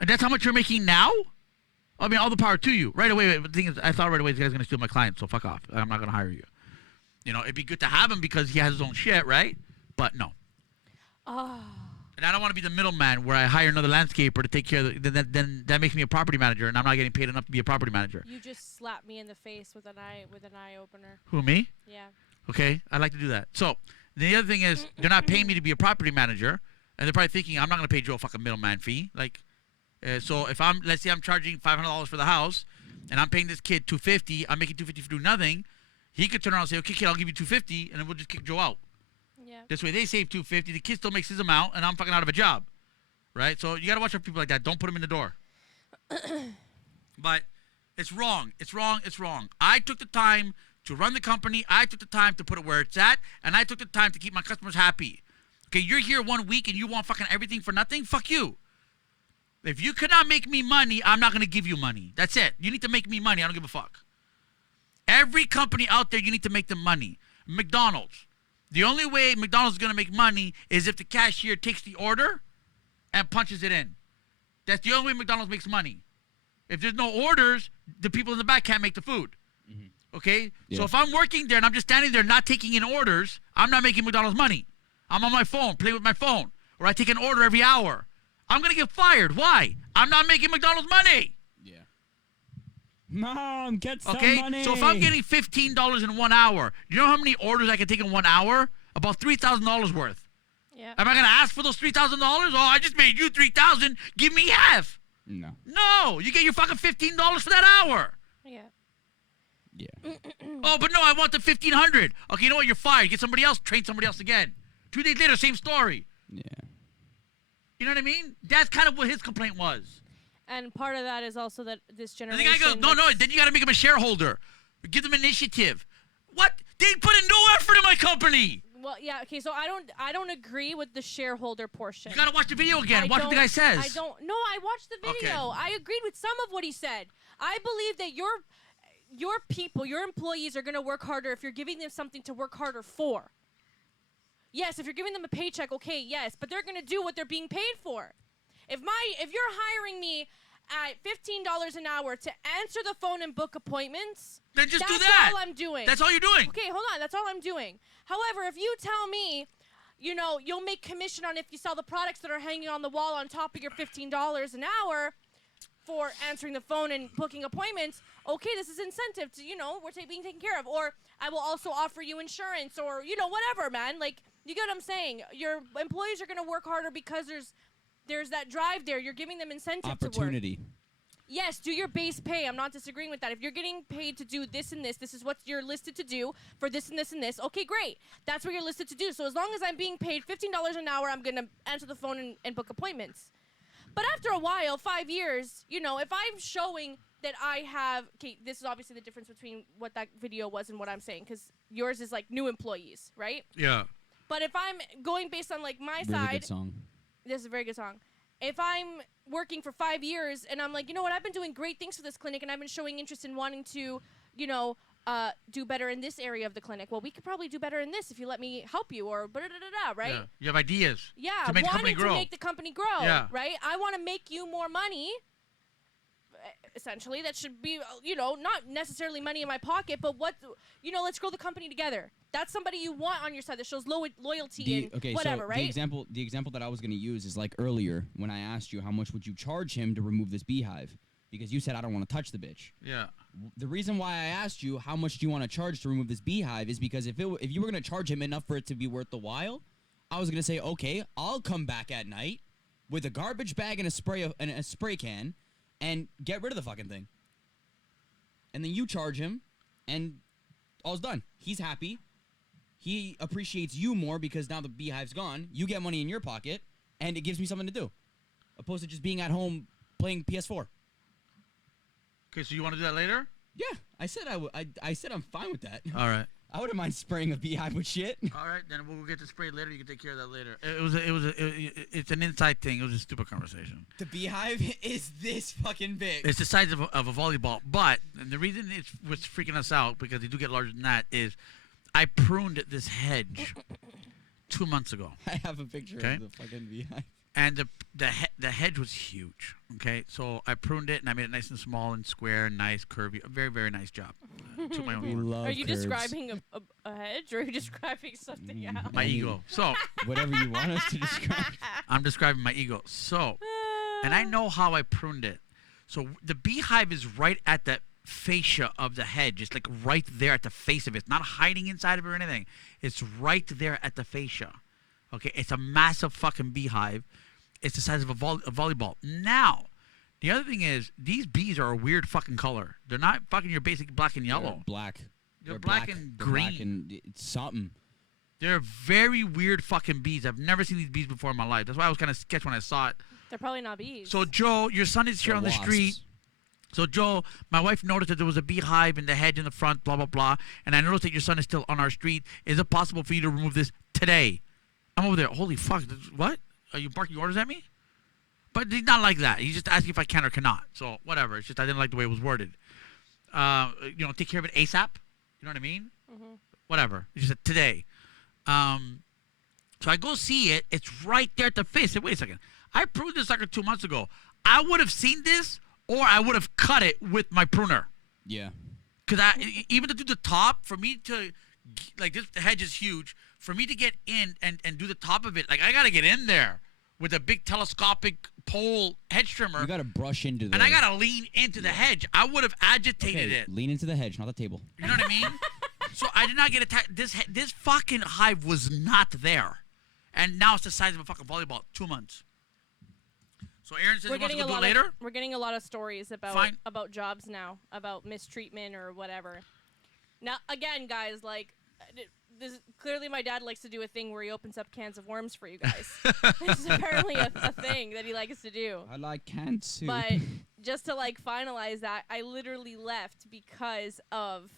And that's how much you're making now? I mean, all the power to you. Right away, the thing is, I thought right away this guy's going to steal my client, so fuck off. I'm not going to hire you. It'd be good to have him because he has his own shit, right? But no. Oh. And I don't want to be the middleman where I hire another landscaper to take care of then that makes me a property manager, and I'm not getting paid enough to be a property manager. You just slapped me in the face with an eye opener. Who, me? Yeah. Okay, I like to do that. So the other thing is they're not paying me to be a property manager, and they're probably thinking I'm not going to pay Joe a fucking middleman fee. Like, so if let's say I'm charging $500 for the house, and I'm paying this kid $250, I'm making $250 for doing nothing. He could turn around and say, okay, kid, I'll give you $250, and then we'll just kick Joe out. Yeah. This way they save $250, the kid still makes his amount, and I'm fucking out of a job. Right? So you got to watch out for people like that. Don't put them in the door. But it's wrong. It's wrong. It's wrong. I took the time to run the company. I took the time to put it where it's at, and I took the time to keep my customers happy. Okay, you're here 1 week and you want fucking everything for nothing? Fuck you. If you cannot make me money, I'm not going to give you money. That's it. You need to make me money. I don't give a fuck. Every company out there, you need to make them money. McDonald's. The only way McDonald's is going to make money is if the cashier takes the order and punches it in. That's the only way McDonald's makes money. If there's no orders, the people in the back can't make the food. Mm-hmm. Okay? Yeah. So if I'm working there and I'm just standing there not taking in orders, I'm not making McDonald's money. I'm on my phone, playing with my phone, or I take an order every hour. I'm going to get fired. Why? I'm not making McDonald's money. Yeah. Mom, get some Okay? money. So if I'm getting $15 in 1 hour, you know how many orders I can take in 1 hour? About $3,000 worth. Yeah. Am I going to ask for those $3,000? Oh, I just made you $3,000. Give me half. No. No, you get your fucking $15 for that hour. Yeah. Yeah. Oh, but no, I want the $1,500. Okay, you know what? You're fired. Get somebody else. Train somebody else again. 2 days later, same story. Yeah. You know what I mean? That's kind of what his complaint was. And part of that is also that this And generation. the guy goes, no, then you got to make him a shareholder. Give them initiative. What? They put in no effort in my company. Well, yeah. Okay, so I don't agree with the shareholder portion. You got to watch the video again. I Watch what the guy says. I don't. No, I watched the video. Okay. I agreed with some of what he said. I believe that your people, your employees are going to work harder if you're giving them something to work harder for. Yes, if you're giving them a paycheck, okay, yes, but they're going to do what they're being paid for. If you're hiring me at $15 an hour to answer the phone and book appointments, Then just do that. That's all I'm doing. That's all you're doing. Okay, hold on. That's all I'm doing. However, if you tell me, you'll make commission on if you sell the products that are hanging on the wall on top of your $15 an hour for answering the phone and booking appointments, okay, this is incentive to, we're being taken care of. Or I will also offer you insurance or, whatever, man. Like, you get what I'm saying? Your employees are going to work harder because there's that drive there. You're giving them incentive to work. Opportunity. Yes, do your base pay. I'm not disagreeing with that. If you're getting paid to do this and this is what you're listed to do for this and this and this, okay, great. That's what you're listed to do. So as long as I'm being paid $15 an hour, I'm going to answer the phone and book appointments. But after a while, 5 years, if I'm showing that I have, okay, this is obviously the difference between what that video was and what I'm saying, because yours is like new employees, right? Yeah. But if I'm going based on like my Really side, good song. this is a very good song. If I'm working for 5 years and I'm like, you know what, I've been doing great things for this clinic and I've been showing interest in wanting to, do better in this area of the clinic. Well, we could probably do better in this if you let me help you or right? Yeah. You have ideas. Yeah, To make the company wanting grow. to make the company grow, Yeah. right? I want to make you more money. Essentially, that should be, not necessarily money in my pocket, but let's grow the company together. That's somebody you want on your side that shows loyalty and whatever, so right? The example that I was going to use is like earlier when I asked you how much would you charge him to remove this beehive, because you said I don't want to touch the bitch. Yeah. The reason why I asked you how much do you want to charge to remove this beehive is because if you were going to charge him enough for it to be worth the while, I was going to say, okay, I'll come back at night with a garbage bag and a spray can and get rid of the fucking thing. And then you charge him, and all's done. He's happy. He appreciates you more because now the beehive's gone. You get money in your pocket, and it gives me something to do, opposed to just being at home playing PS4. Okay, so you want to do that later? Yeah, I said I said I'm fine with that. All right. I wouldn't mind spraying a beehive with shit. All right, then we'll get to spray later. You can take care of that later. It's an inside thing. It was a stupid conversation. The beehive is this fucking big. It's the size of a volleyball. But and the reason it's what's freaking us out, because they do get larger than that, is I pruned this hedge 2 months ago. I have a picture Okay. of the fucking beehive. and the hedge was huge. Okay, so I pruned it and I made it nice and small and square and nice, curvy. A very, very nice job. Took my own We horn. love Are you curves. describing a hedge, or are you describing something else? My I mean- ego. So Whatever you want us to describe. I'm describing my ego. So, and I know how I pruned it. So the beehive is right at the fascia of the hedge. It's like right there at the face of it. It's not hiding inside of it or anything. It's right there at the fascia. Okay, it's a massive fucking beehive. It's the size of a volleyball. Now, the other thing is these bees are a weird fucking color. They're not fucking your basic black and They're yellow. black. They're black and They're black green. and it's something. They're very weird fucking bees. I've never seen these bees before in my life. That's why I was kind of sketched when I saw it. They're probably not bees. So Joe, your son is here They're on the wasps. street. So Joe, my wife noticed that there was a beehive in the hedge in the front, blah blah blah, and I noticed that your son is still on our street. Is it possible for you to remove this today? I'm over there. Holy fuck! What? Are you barking orders at me? But he's not like that. He's just asking if I can or cannot. So whatever. It's just I didn't like the way it was worded. Take care of it ASAP. You know what I mean? Mhm. Whatever. He just said today. So I go see it. It's right there at the face. I said, wait a second. I pruned this sucker 2 months ago. I would have seen this, or I would have cut it with my pruner. Yeah. Because even to do the top, for me to, like this, the hedge is huge. For me to get in and do the top of it, like I got to get in there with a big telescopic pole hedge trimmer. You gotta brush into the. and I got to lean into the hedge. I would have agitated it. Lean into the hedge, not the table. You know what I mean? So I did not get attacked. This fucking hive was not there. And now it's the size of a fucking volleyball. 2 months. So Aaron says he wants to go do it later? We're getting a lot of stories Fine. about jobs now, about mistreatment or whatever. Now, again, guys, like, this clearly my dad likes to do a thing where he opens up cans of worms for you guys. This is apparently a thing that he likes to do. I like canned soup. But just to like finalize that, I literally left because of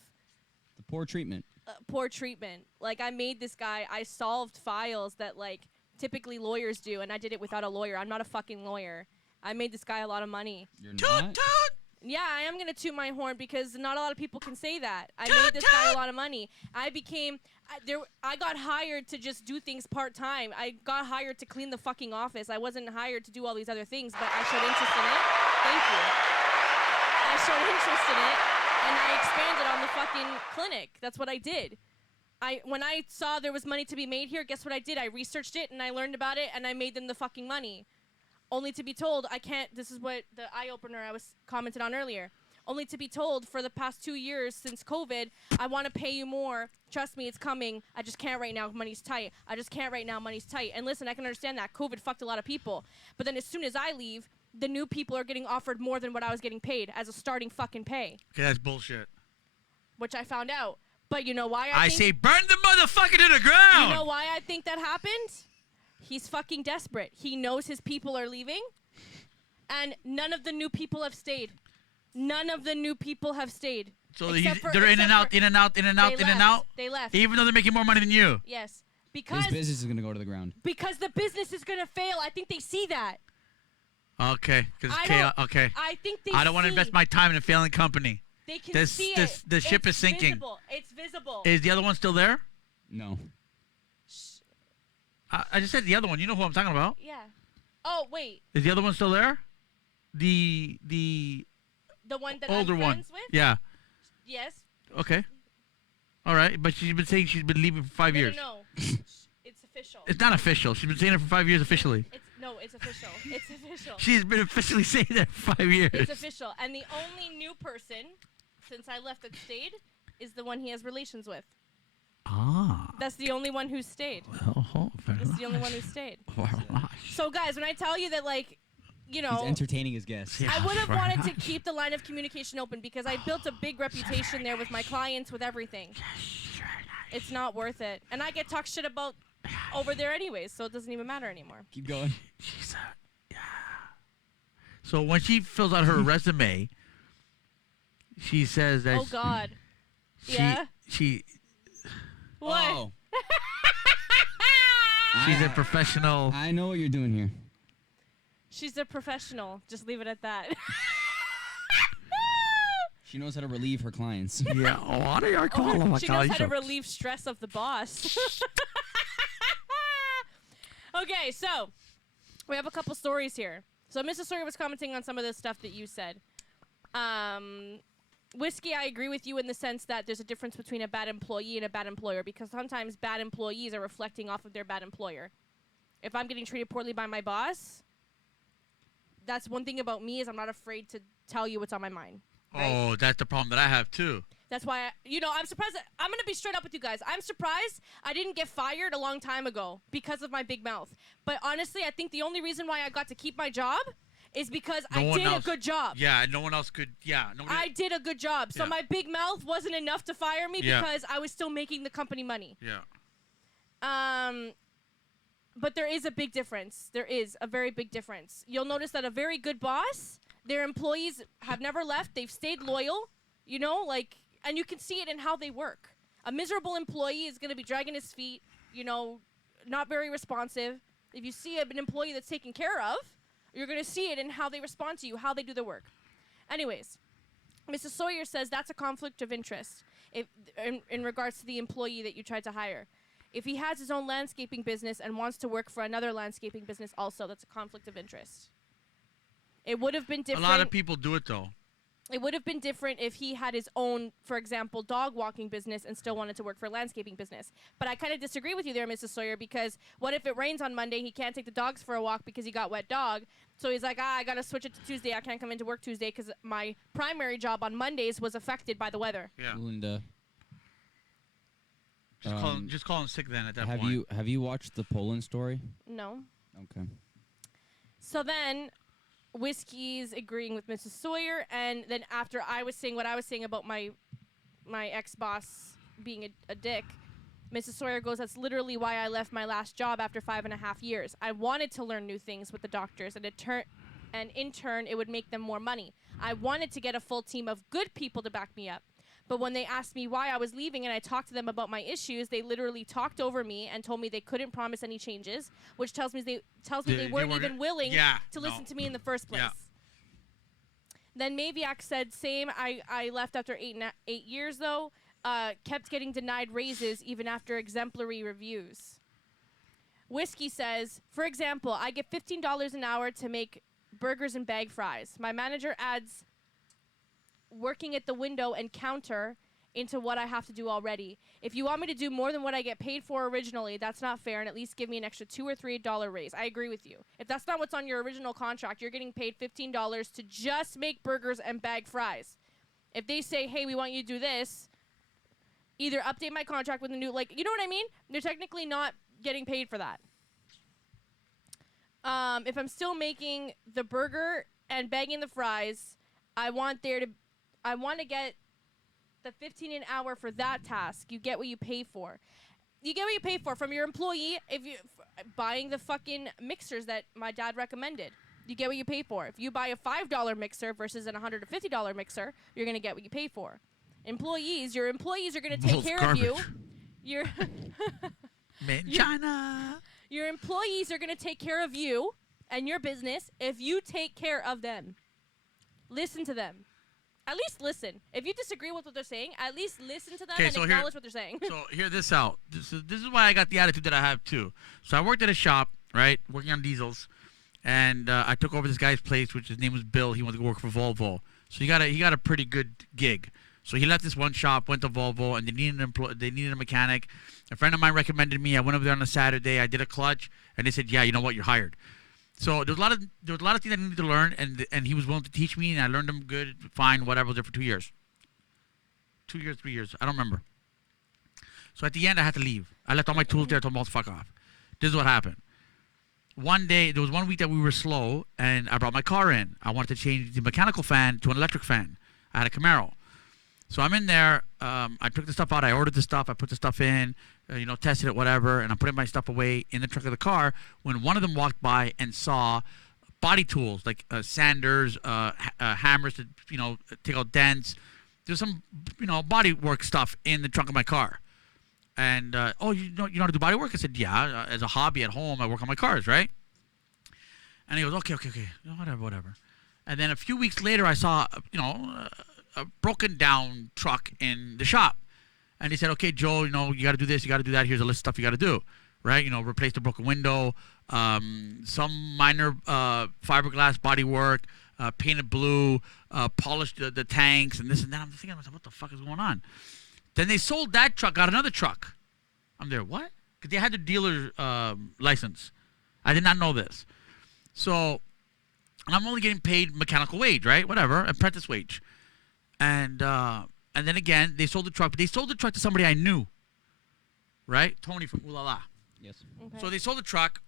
the poor treatment. poor treatment. Like, I made this guy, I solved files that like typically lawyers do, and I did it without a lawyer. I'm not a fucking lawyer. I made this guy a lot of money. You're Toot not. toot! Yeah, I am gonna toot my horn because not a lot of people can say that. I Toot made this guy a toot! lot of money. I got hired to just do things part time. I got hired to clean the fucking office. I wasn't hired to do all these other things, but I showed interest in it. Thank you. I showed interest in it, and I expanded on the fucking clinic. That's what I did. When I saw there was money to be made here, guess what I did? I researched it and I learned about it and I made them the fucking money. Only to be told I can't. This is what the eye opener I was commented on earlier. Only to be told for the past 2 years since COVID, I want to pay you more. Trust me, it's coming. I just can't right now. Money's tight. I just can't right now. Money's tight. And listen, I can understand that COVID fucked a lot of people. But then as soon as I leave, the new people are getting offered more than what I was getting paid as a starting fucking pay, Okay, that's bullshit. which I found out. But you know why I think say burn the motherfucker to the ground! You know why I think that happened? He's fucking desperate. He knows his people are leaving, and none of the new people have stayed. None of the new people have stayed. So Except for- they're in and except out, for- in and out, in and out, They in and left. out? They left. Even though they're making more money than you? Yes. His Because business is gonna go to the ground. the business is going to fail. I think they see that. Okay, because I it's chaos. don't- Okay. I think they I don't want to see. invest my time in a failing company. They can this- see this- it. the ship It's is sinking. Visible. It's visible. Is the other one still there? No. I just said the other one. You know who I'm talking about. Yeah. Oh, wait. Is the other one still there? The The one that older I'm one. friends with? Yeah. Yes. Okay. All right, but she's been saying she's been leaving for 5 years. No. It's official. It's not official. She's been saying it for 5 years officially. It's official. It's official. She's been officially saying that for 5 years. It's official. And the only new person since I left that stayed is the one he has relations with. Ah. That's the only one who stayed. Oh, very That's the only one who nice. stayed. Very nice. So guys, when I tell you that, like, you He's know, entertaining his guests. Yeah. I would have very wanted to nice. keep the line of communication open because I built a big reputation there with my clients, with everything. It's not worth it. And I get talked shit about over there anyways, so it doesn't even matter anymore. Keep going. She's yeah. So when she fills out her resume, she says that Oh God. she, Yeah? she What? Oh. she's a I- professional. I know what you're doing here. She's a professional. Just leave it at that. She knows how to relieve her clients. Yeah, what are you calling my She knows how to colleagues? relieve stress of the boss. Okay, so We have a couple stories here. So Mrs. Sawyer was commenting on some of the stuff that you said. Whiskey, I agree with you in the sense that there's a difference between a bad employee and a bad employer, because sometimes bad employees are reflecting off of their bad employer. If I'm getting treated poorly by my boss, that's one thing about me is I'm not afraid to tell you what's on my mind. Right? Oh, that's the problem that I have too. That's why, I'm surprised. I'm going to be straight up with you guys. I'm surprised I didn't get fired a long time ago because of my big mouth. But honestly, I think the only reason why I got to keep my job is because I did a good job. Yeah, no one else could. Yeah, nobody. I did a good job. So Yeah. my big mouth wasn't enough to fire me Yeah. because I was still making the company money. Yeah. But there is a big difference. There is a very big difference. You'll notice that a very good boss, their employees have never left. They've stayed loyal, and you can see it in how they work. A miserable employee is going to be dragging his feet, not very responsive. If you see an employee that's taken care of, you're going to see it in how they respond to you, how they do their work. Anyways, Mrs. Sawyer says that's a conflict of interest in regards to the employee that you tried to hire. If he has his own landscaping business and wants to work for another landscaping business also, that's a conflict of interest. It would have been different. A lot of people do it though. It would have been different if he had his own, for example, dog walking business and still wanted to work for a landscaping business. But I kind of disagree with you there, Mrs. Sawyer, because what if it rains on Monday, he can't take the dogs for a walk because he got wet dog. So he's like, I got to switch it to Tuesday. I can't come into work Tuesday because my primary job on Mondays was affected by the weather. Yeah. Linda, Just call him sick then at that point. have you watched the Poland story? No. Okay. So then Whiskey's agreeing with Mrs. Sawyer, and then after I was saying what I was saying about my ex-boss being a dick, Mrs. Sawyer goes, that's literally why I left my last job after 5.5 years. I wanted to learn new things with the doctors, and in turn, it would make them more money. I wanted to get a full team of good people to back me up. But when they asked me why I was leaving and I talked to them about my issues, they literally talked over me and told me they couldn't promise any changes, which tells me they weren't even willing to listen to me in the first place. Yeah. Then Maviak said, same. I left after 8 years, though. Kept getting denied raises even after exemplary reviews. Whiskey says, for example, I get $15 an hour to make burgers and bag fries. My manager adds working at the window and counter into what I have to do already. If you want me to do more than what I get paid for originally, that's not fair, and at least give me an extra $2 or $3 raise. I agree with you. If that's not what's on your original contract, you're getting paid $15 to just make burgers and bag fries. If they say, hey, we want you to do this, either update my contract with a new, you know what I mean? They're technically not getting paid for that. If I'm still making the burger and bagging the fries, I want to get the $15 an hour for that task. You get what you pay for. You get what you pay for from your employee. If you buying the fucking mixers that my dad recommended, you get what you pay for. If you buy a $5 mixer versus an $150 mixer, you're gonna get what you pay for. Your employees are gonna take care of you. Your China. Your employees are gonna take care of you and your business if you take care of them. Listen to them. At least listen. If you disagree with what they're saying, at least listen to them and acknowledge what they're saying. So hear this out. This is why I got the attitude that I have too. So I worked at a shop, right, working on diesels, and I took over this guy's place, which his name was Bill. He wanted to go work for Volvo. So he got a pretty good gig. So he left this one shop, went to Volvo, and they needed a mechanic. A friend of mine recommended me. I went over there on a Saturday. I did a clutch, and they said, "Yeah, you know what? You're hired." So there was a lot of things I needed to learn, and he was willing to teach me, and I learned them good, fine, whatever. I was there for 2 years. 2 years, 3 years. I don't remember. So at the end, I had to leave. I left all my tools there. I told them all to fuck off. This is what happened. One day, there was 1 week that we were slow, and I brought my car in. I wanted to change the mechanical fan to an electric fan. I had a Camaro. So I'm in there. I took the stuff out. I ordered the stuff. I put the stuff in, tested it, whatever. And I'm putting my stuff away in the trunk of the car when one of them walked by and saw body tools like sanders, hammers to, take out dents. There's some, body work stuff in the trunk of my car. And, you know how to do body work? I said, yeah. As a hobby at home, I work on my cars, right? And he goes, okay. Whatever. And then a few weeks later, I saw, a broken down truck in the shop. And he said, okay, Joe, you got to do this, you got to do that. Here's a list of stuff you got to do. right? You know, replace the broken window, some minor fiberglass body work, painted blue, polished the tanks, and this and that. I'm thinking, what the fuck is going on? Then they sold that truck, got another truck. I'm there, what? Because they had the dealer license. I did not know this. So I'm only getting paid mechanical wage, right? Whatever, apprentice wage. And then again, they sold the truck, but they sold the truck to somebody I knew, right? Tony from Ooh La La. Yes. Okay. So they sold the truck,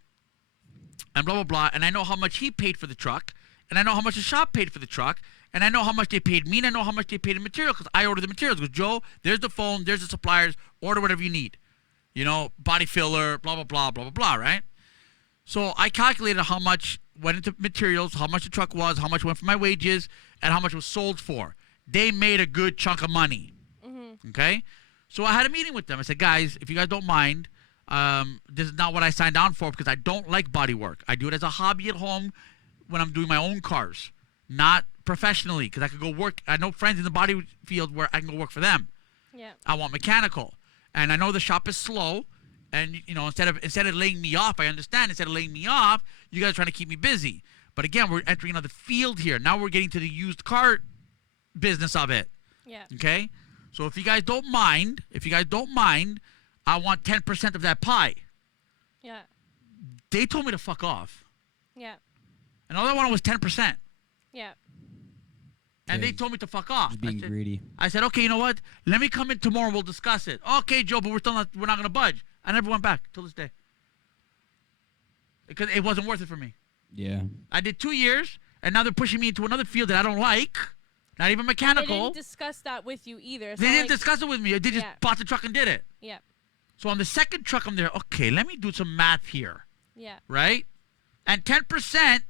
and blah, blah, blah, and I know how much he paid for the truck, and I know how much the shop paid for the truck, and I know how much they paid me, and I know how much they paid in material, because I ordered the materials. Because Joe, there's the phone, there's the suppliers, order whatever you need. You know, body filler, blah, blah, blah, blah, blah, blah, right? So I calculated how much went into materials, how much the truck was, how much went for my wages, and how much was sold for. They made a good chunk of money. Okay? So I had a meeting with them. I said, guys, if you guys don't mind, this is not what I signed on for because I don't like body work. I do it as a hobby at home when I'm doing my own cars, not professionally, because I could go work. I know friends in the body field where I can go work for them. Yeah. I want mechanical. And I know the shop is slow. And, you know, instead of laying me off, I understand. Instead of laying me off, you guys are trying to keep me busy. But again, we're entering another field here. Now we're getting to the used car business of it. Yeah. Okay? So if you guys don't mind, I want 10% of that pie. Yeah. They told me to fuck off. Yeah. And all I wanted was 10%. Yeah. And they Okay. told me to fuck off. Just being greedy. I said, okay, you know what? Let me come in tomorrow and we'll discuss it. Okay, Joe, but we're not gonna budge. I never went back till this day. Because it wasn't worth it for me. Yeah. I did 2 years, and now they're pushing me into another field that I don't like. Not even They mechanical. didn't discuss that with you either. It's They not didn't like- discuss it with me. They just Yeah. bought the truck and did it. Yeah. So on the second truck, I'm there. Okay, let me do some math here, Yeah. right? And 10%,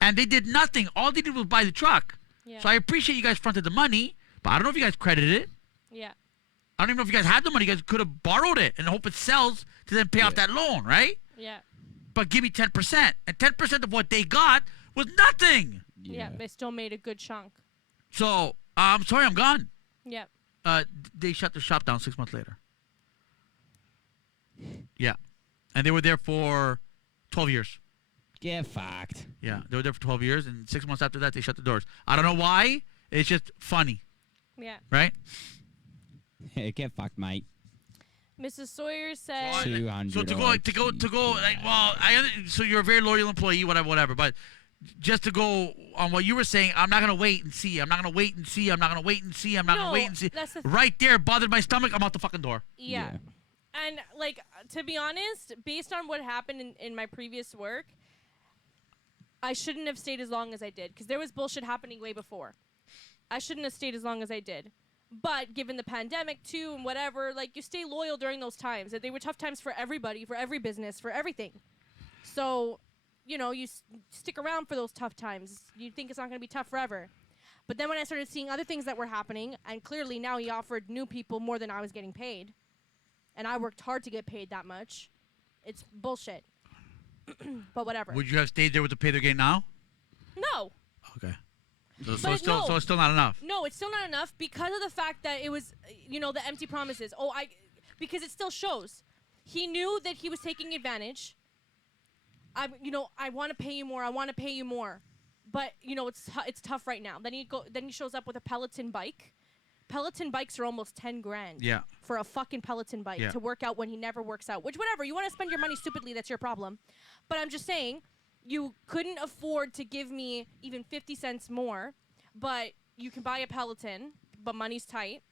and they did nothing. All they did was buy the truck. Yeah. So I appreciate you guys fronted the money, but I don't know if you guys credited it. Yeah. I don't even know if you guys had the money. You guys could have borrowed it and hope it sells to then pay off that loan, right? Yeah. But give me 10%. And 10% of what they got was nothing. Yeah. They still made a good chunk. So I'm sorry, I'm gone. Yeah. They shut the shop down 6 months later. Yeah. And they were there for 12 years. Get fucked. Yeah, they were there for 12 years, and 6 months after that, they shut the doors. I don't know why. It's just funny, Yeah. right? Hey, get fucked, mate. Mrs. Sawyer said. So 200 So to go, like, well, so you're a very loyal employee, whatever. But just to go on what you were saying, I'm not gonna wait and see. I'm not gonna wait and see. I'm not gonna wait and see. I'm not gonna No, wait and see. that's the Right there, bothered my stomach. I'm out the fucking door. Yeah. And like to be honest, based on what happened in my previous work, I shouldn't have stayed as long as I did because there was bullshit happening way before. I shouldn't have stayed as long as I did. But given the pandemic too and whatever, like you stay loyal during those times. They were tough times for everybody, for every business, for everything. So, you know, you stick around for those tough times. You think it's not going to be tough forever. But then when I started seeing other things that were happening, and clearly now he offered new people more than I was getting paid, and I worked hard to get paid that much, it's bullshit. But whatever. Would you have stayed there with the pay they're getting now? No. Okay. So But it's still, no. so it's still not enough. No, it's still not enough because of the fact that it was, you know, the empty promises. Because it still shows. He knew that he was taking advantage. I want to pay you more. I want to pay you more. But, you know, it's tough right now. Then he shows up with a Peloton bike. Peloton bikes are almost 10 grand. Yeah. For a fucking Peloton bike Yeah. to work out when he never works out. Which, whatever, you want to spend your money stupidly, that's your problem. But I'm just saying, you couldn't afford to give me even 50 cents more, but you can buy a Peloton, but money's tight.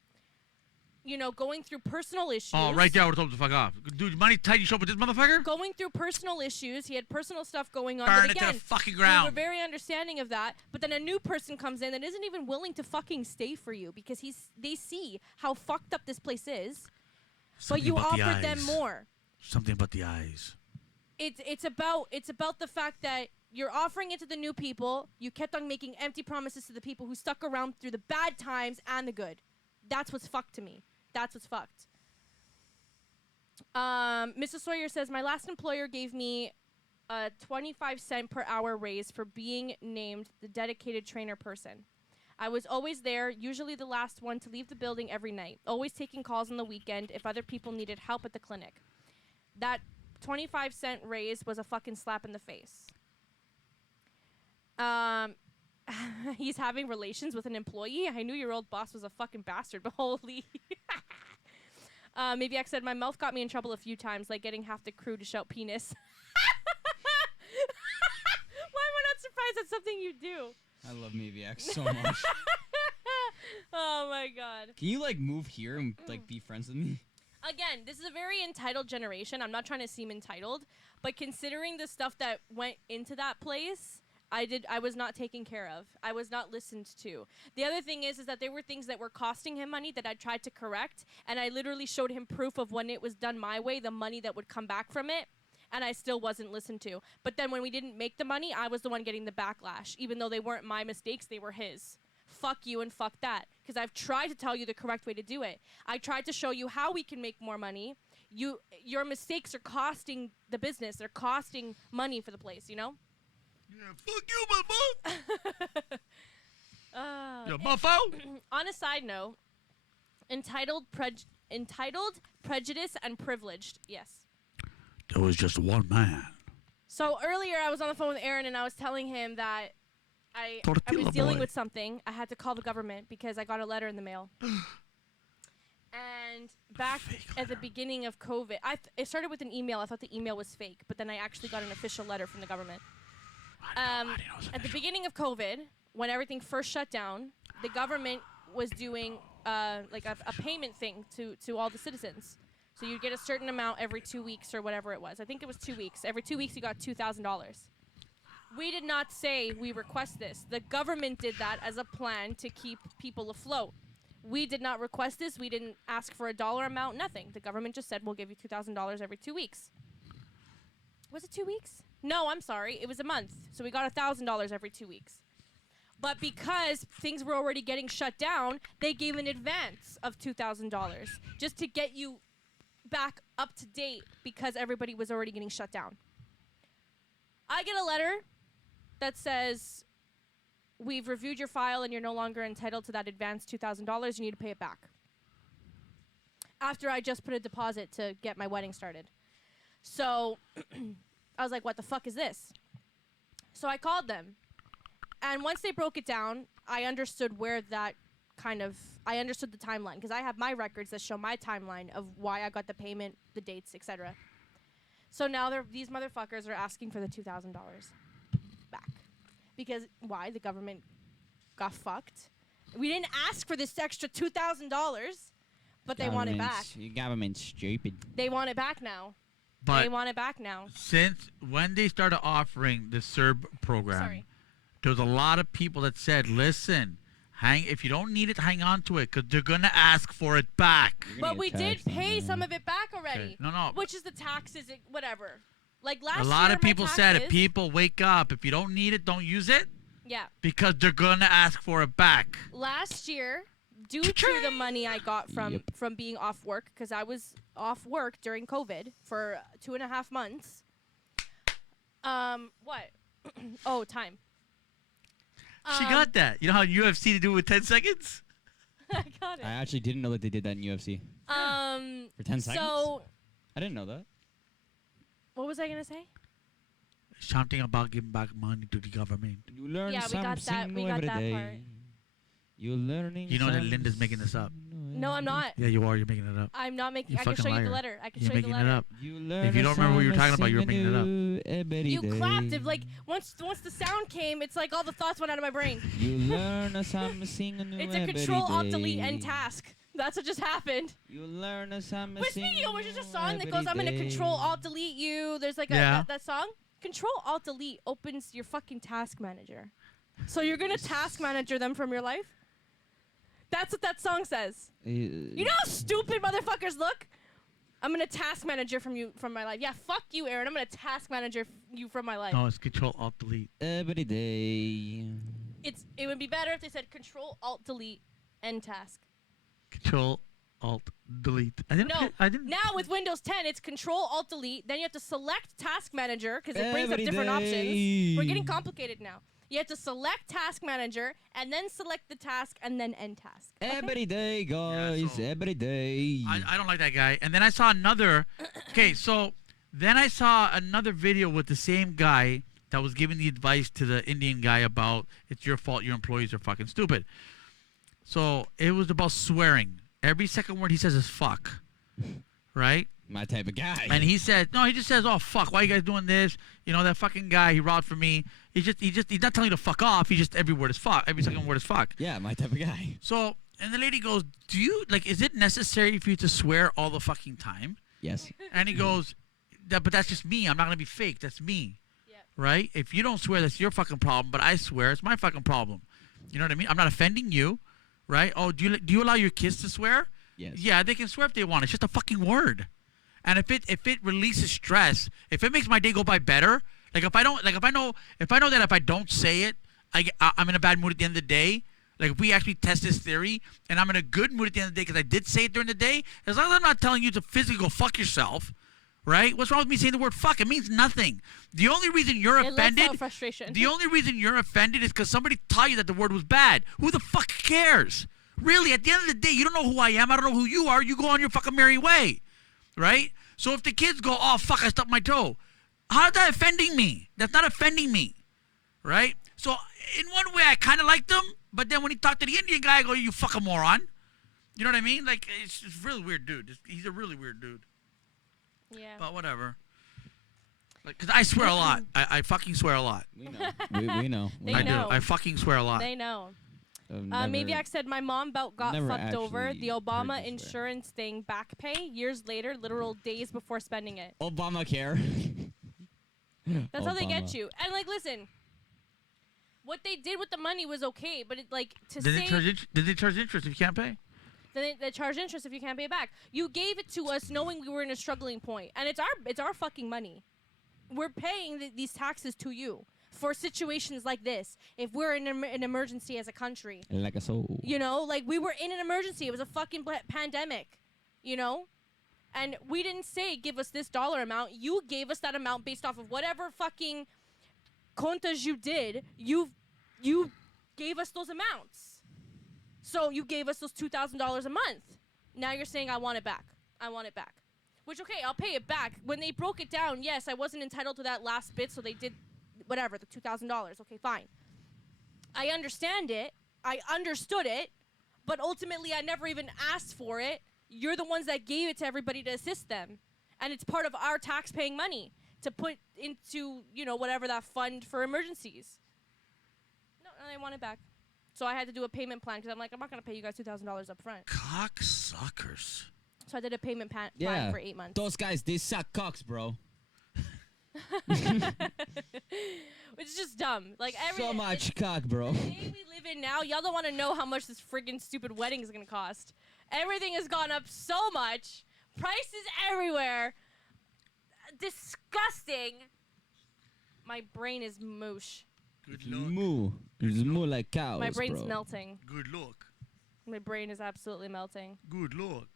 You know, going through personal issues. Oh, right there, I would have told him to fuck off. Dude, money tight, you show up with this motherfucker? Going through personal issues. He had personal stuff going on. Burn but it again, to the fucking we ground. were very understanding of that. But then a new person comes in that isn't even willing to fucking stay for you because they see how fucked up this place is. Something but you about the offered them eyes. more. Something about the eyes. It's about the fact that you're offering it to the new people. You kept on making empty promises to the people who stuck around through the bad times and the good. That's what's fucked to me. That's what's fucked. Mrs. Sawyer says, my last employer gave me a 25-cent per hour raise for being named the dedicated trainer person. I was always there, usually the last one to leave the building every night, always taking calls on the weekend if other people needed help at the clinic. That 25-cent raise was a fucking slap in the face. He's having relations with an employee. I knew your old boss was a fucking bastard, but holy. Maybe I said my mouth got me in trouble a few times, like getting half the crew to shout penis. Why am I not surprised that's something you do? I love Maviac so much. Oh my god. Can you like move here and like be friends with me? Again, this is a very entitled generation. I'm not trying to seem entitled, but considering the stuff that went into that place, I was not taken care of. I was not listened to. The other thing is that there were things that were costing him money that I tried to correct, and I literally showed him proof of when it was done my way, the money that would come back from it, and I still wasn't listened to. But then when we didn't make the money, I was the one getting the backlash. Even though they weren't my mistakes, they were his. Fuck you and fuck that. Because I've tried to tell you the correct way to do it. I tried to show you how we can make more money. Your mistakes are costing the business. They're costing money for the place, you know? Yeah, fuck you, my boy. Yo, and- buffo. On a side note, entitled, prejudice, and privileged. Yes. There was just one man. So earlier I was on the phone with Aaron and I was telling him that I Tortilla was dealing boy. with something. I had to call the government because I got a letter in the mail. And back Fake at the letter. beginning of COVID, it started with an email. I thought the email was fake, but then I actually got an official letter from the government. I didn't know it was At the official. beginning of COVID, when everything first shut down, the government was doing like a payment thing to all the citizens. So you'd get a certain amount every 2 weeks or whatever it was. I think it was 2 weeks. Every 2 weeks you got $2,000. We did not say we request this. The government did that as a plan to keep people afloat. We did not request this. We didn't ask for a dollar amount, nothing. The government just said we'll give you $2,000 every 2 weeks. Was it 2 weeks? No, I'm sorry. It was a month. So we got $1,000 every 2 weeks. But because things were already getting shut down, they gave an advance of $2,000 just to get you back up to date because everybody was already getting shut down. I get a letter that says, we've reviewed your file and you're no longer entitled to that advance $2,000. You need to pay it back. After I just put a deposit to get my wedding started. So I was like, what the fuck is this? So I called them. And once they broke it down, I understood where that I understood the timeline because I have my records that show my timeline of why I got the payment, the dates, etc. So now these motherfuckers are asking for the $2,000 back. Because why? The government got fucked. We didn't ask for this extra $2,000, but they want it back. Your government's stupid. They want it back now. They But want it back now. since when they started offering the CERB program, Sorry. there was a lot of people that said, listen, if you don't need it, hang on to it because they're going to ask for it back. But we did pay some of it back already. Okay. No. Which is the taxes, whatever. Like last A year, lot of my people said it. taxes- People, wake up. If you don't need it, don't use it Yeah. because they're going to ask for it back. Last year, due to the money I got from being off work, because I was off work during COVID for 2.5 months. What? Oh, time. She got that. You know how UFC to do it with 10 seconds? I got I it. actually didn't know that they did that in UFC. For 10 seconds? So, I didn't know that. what was I gonna say? Something about giving back money to the government. You learn Yeah, we got that- we new got every that day. part. You're learning. You know that Linda's making this up. No, I'm not. Yeah, you are. You're making it up. I'm not making. You I can show fucking you the liar. letter. I can You're show you the making letter. it up. You learn If you don't remember what you were talking about, you were making it up. You clapped. If like once the sound came, it's like all the thoughts went out of my brain. You learn something new It's a every Control Alt Delete day. End task. That's what just happened. You learn something But speaking of which, there's a song that every goes, "I'm gonna day. Control Alt Delete you." There's like Yeah. that song. Control Alt Delete opens your fucking task manager. So you're gonna task manager them from your life. That's what that song says. You know how stupid motherfuckers look? I'm gonna task manager from my life. Yeah, fuck you, Aaron. I'm gonna task manager you from my life. No, it's Control Alt Delete. every day. It would be better if they said Control Alt Delete End task. Control Alt Delete. I didn't. No. I didn't. Now with Windows 10, it's Control Alt Delete. Then you have to select Task Manager because it brings up Every different options. day. We're getting complicated now. You have to select Task Manager and then select the task and then End task. Okay? Every day, guys. so- every day. I don't like that guy. And then I saw another. Okay, so Then I saw another video with the same guy that was giving the advice to the Indian guy about it's your fault your employees are fucking stupid. So it was about swearing. Every second word he says is fuck. Right? My type of guy. And he said, no, he just says, oh, fuck, why you guys doing this? You know, that fucking guy, he robbed for me. He's not telling you to fuck off. He just, every word is fuck. Every second word is fuck. Yeah, my type of guy. So, and the lady goes, is it necessary for you to swear all the fucking time? Yes. And he goes, but that's just me. I'm not going to be fake. That's me. Yep. Right? If you don't swear, that's your fucking problem. But I swear, it's my fucking problem. You know what I mean? I'm not offending you. Right? Oh, do you allow your kids to swear? Yes. Yeah, they can swear if they want. It's just a fucking word. And if it releases stress, if it makes my day go by better, like if I know that if I don't say it, I'm in a bad mood at the end of the day. Like if we actually test this theory, and I'm in a good mood at the end of the day because I did say it during the day, as long as I'm not telling you to physically go fuck yourself, right? What's wrong with me saying the word fuck? It means nothing. The only reason you're It lets offended, out frustration. the only reason you're offended is because somebody taught you that the word was bad. Who the fuck cares? Really, at the end of the day, you don't know who I am. I don't know who you are. You go on your fucking merry way. Right? So if the kids go, oh, fuck, I stubbed my toe. How is that offending me? That's not offending me. Right? So in one way, I kind of liked him. But then when he talked to the Indian guy, I go, you fucking moron. You know what I mean? Like, it's really weird dude. He's a really weird dude. Yeah. But whatever. Like, because I swear a lot. I fucking swear a lot. We know. We know. They I know. do. I fucking swear a lot. They know. I've Maniac said, my mom about got never fucked over. actually The Obama heard this insurance thing back pay years later, literal days before spending it. Obamacare. That's how they get Obama. you. And like, listen, what they did with the money was okay, but it like to Did say they charge interest if you can't pay? they charge interest if you can't pay it back. You gave it to us knowing we were in a struggling point, and it's our fucking money. We're paying these taxes to you for situations like this. If we're in an emergency as a country, Like a soul. you know, like we were in an emergency. It was a fucking pandemic, you know? And we didn't say give us this dollar amount. You gave us that amount based off of whatever fucking contas you did. You gave us those amounts. So you gave us those $2,000 a month. Now you're saying I want it back. I want it back. Which, okay, I'll pay it back. When they broke it down, yes, I wasn't entitled to that last bit, so they did whatever, the $2,000. Okay, fine. I understand it. I understood it. But ultimately, I never even asked for it. You're the ones that gave it to everybody to assist them. And it's part of our tax-paying money to put into, you know, whatever that fund for emergencies. No, I want it back. So I had to do a payment plan because I'm like, I'm not going to pay you guys $2,000 up front. Cocksuckers. So I did a payment plan Yeah. for 8 months. Those guys, they suck cocks, bro. It's just dumb. Like So much cock, bro. The day we live in now, y'all don't want to know how much this friggin' stupid wedding is going to cost. Everything has gone up so much. Prices everywhere. Disgusting. My brain is moosh. Good Moo. It's moo like cows, My brain's bro. melting. Good luck. My brain is absolutely melting. Good luck.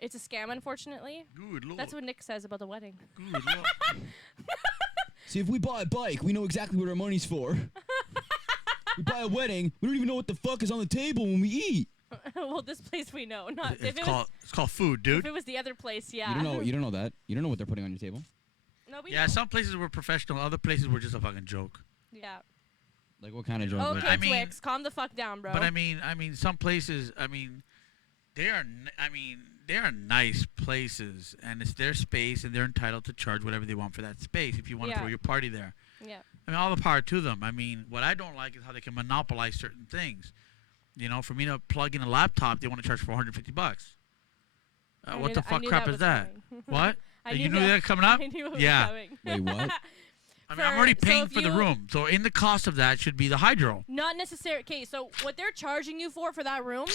It's a scam, unfortunately. Good luck. That's what Nick says about the wedding. Good luck. See, if we buy a bike, we know exactly what our money's for. We buy a wedding, we don't even know what the fuck is on the table when we eat. Well, this place we know. Not if It's called food, if dude. it was the other place, yeah. You don't know that. You don't know what they're putting on your table. No, we Yeah, know. some places were professional, other places were just a fucking joke. Yeah. Like what kind of joke? Okay, I mean- Twix, calm the fuck down, bro. But I mean, some places, they are nice places, and it's their space, and they're entitled to charge whatever they want for that space. If you want to Yeah. throw your party there, yeah. I mean, all the power to them. I mean, what I don't like is how they can monopolize certain things. You know, for me to plug in a laptop, they want to charge $450. I What knew the th- I fuck knew crap that is was that? coming. What? I You knew that coming up? I knew it was Yeah. coming. Wait, what? I mean, I'm already so paying if for the you- room, so in the cost of that should be the hydro. Not necessary. Okay, so what they're charging you for that room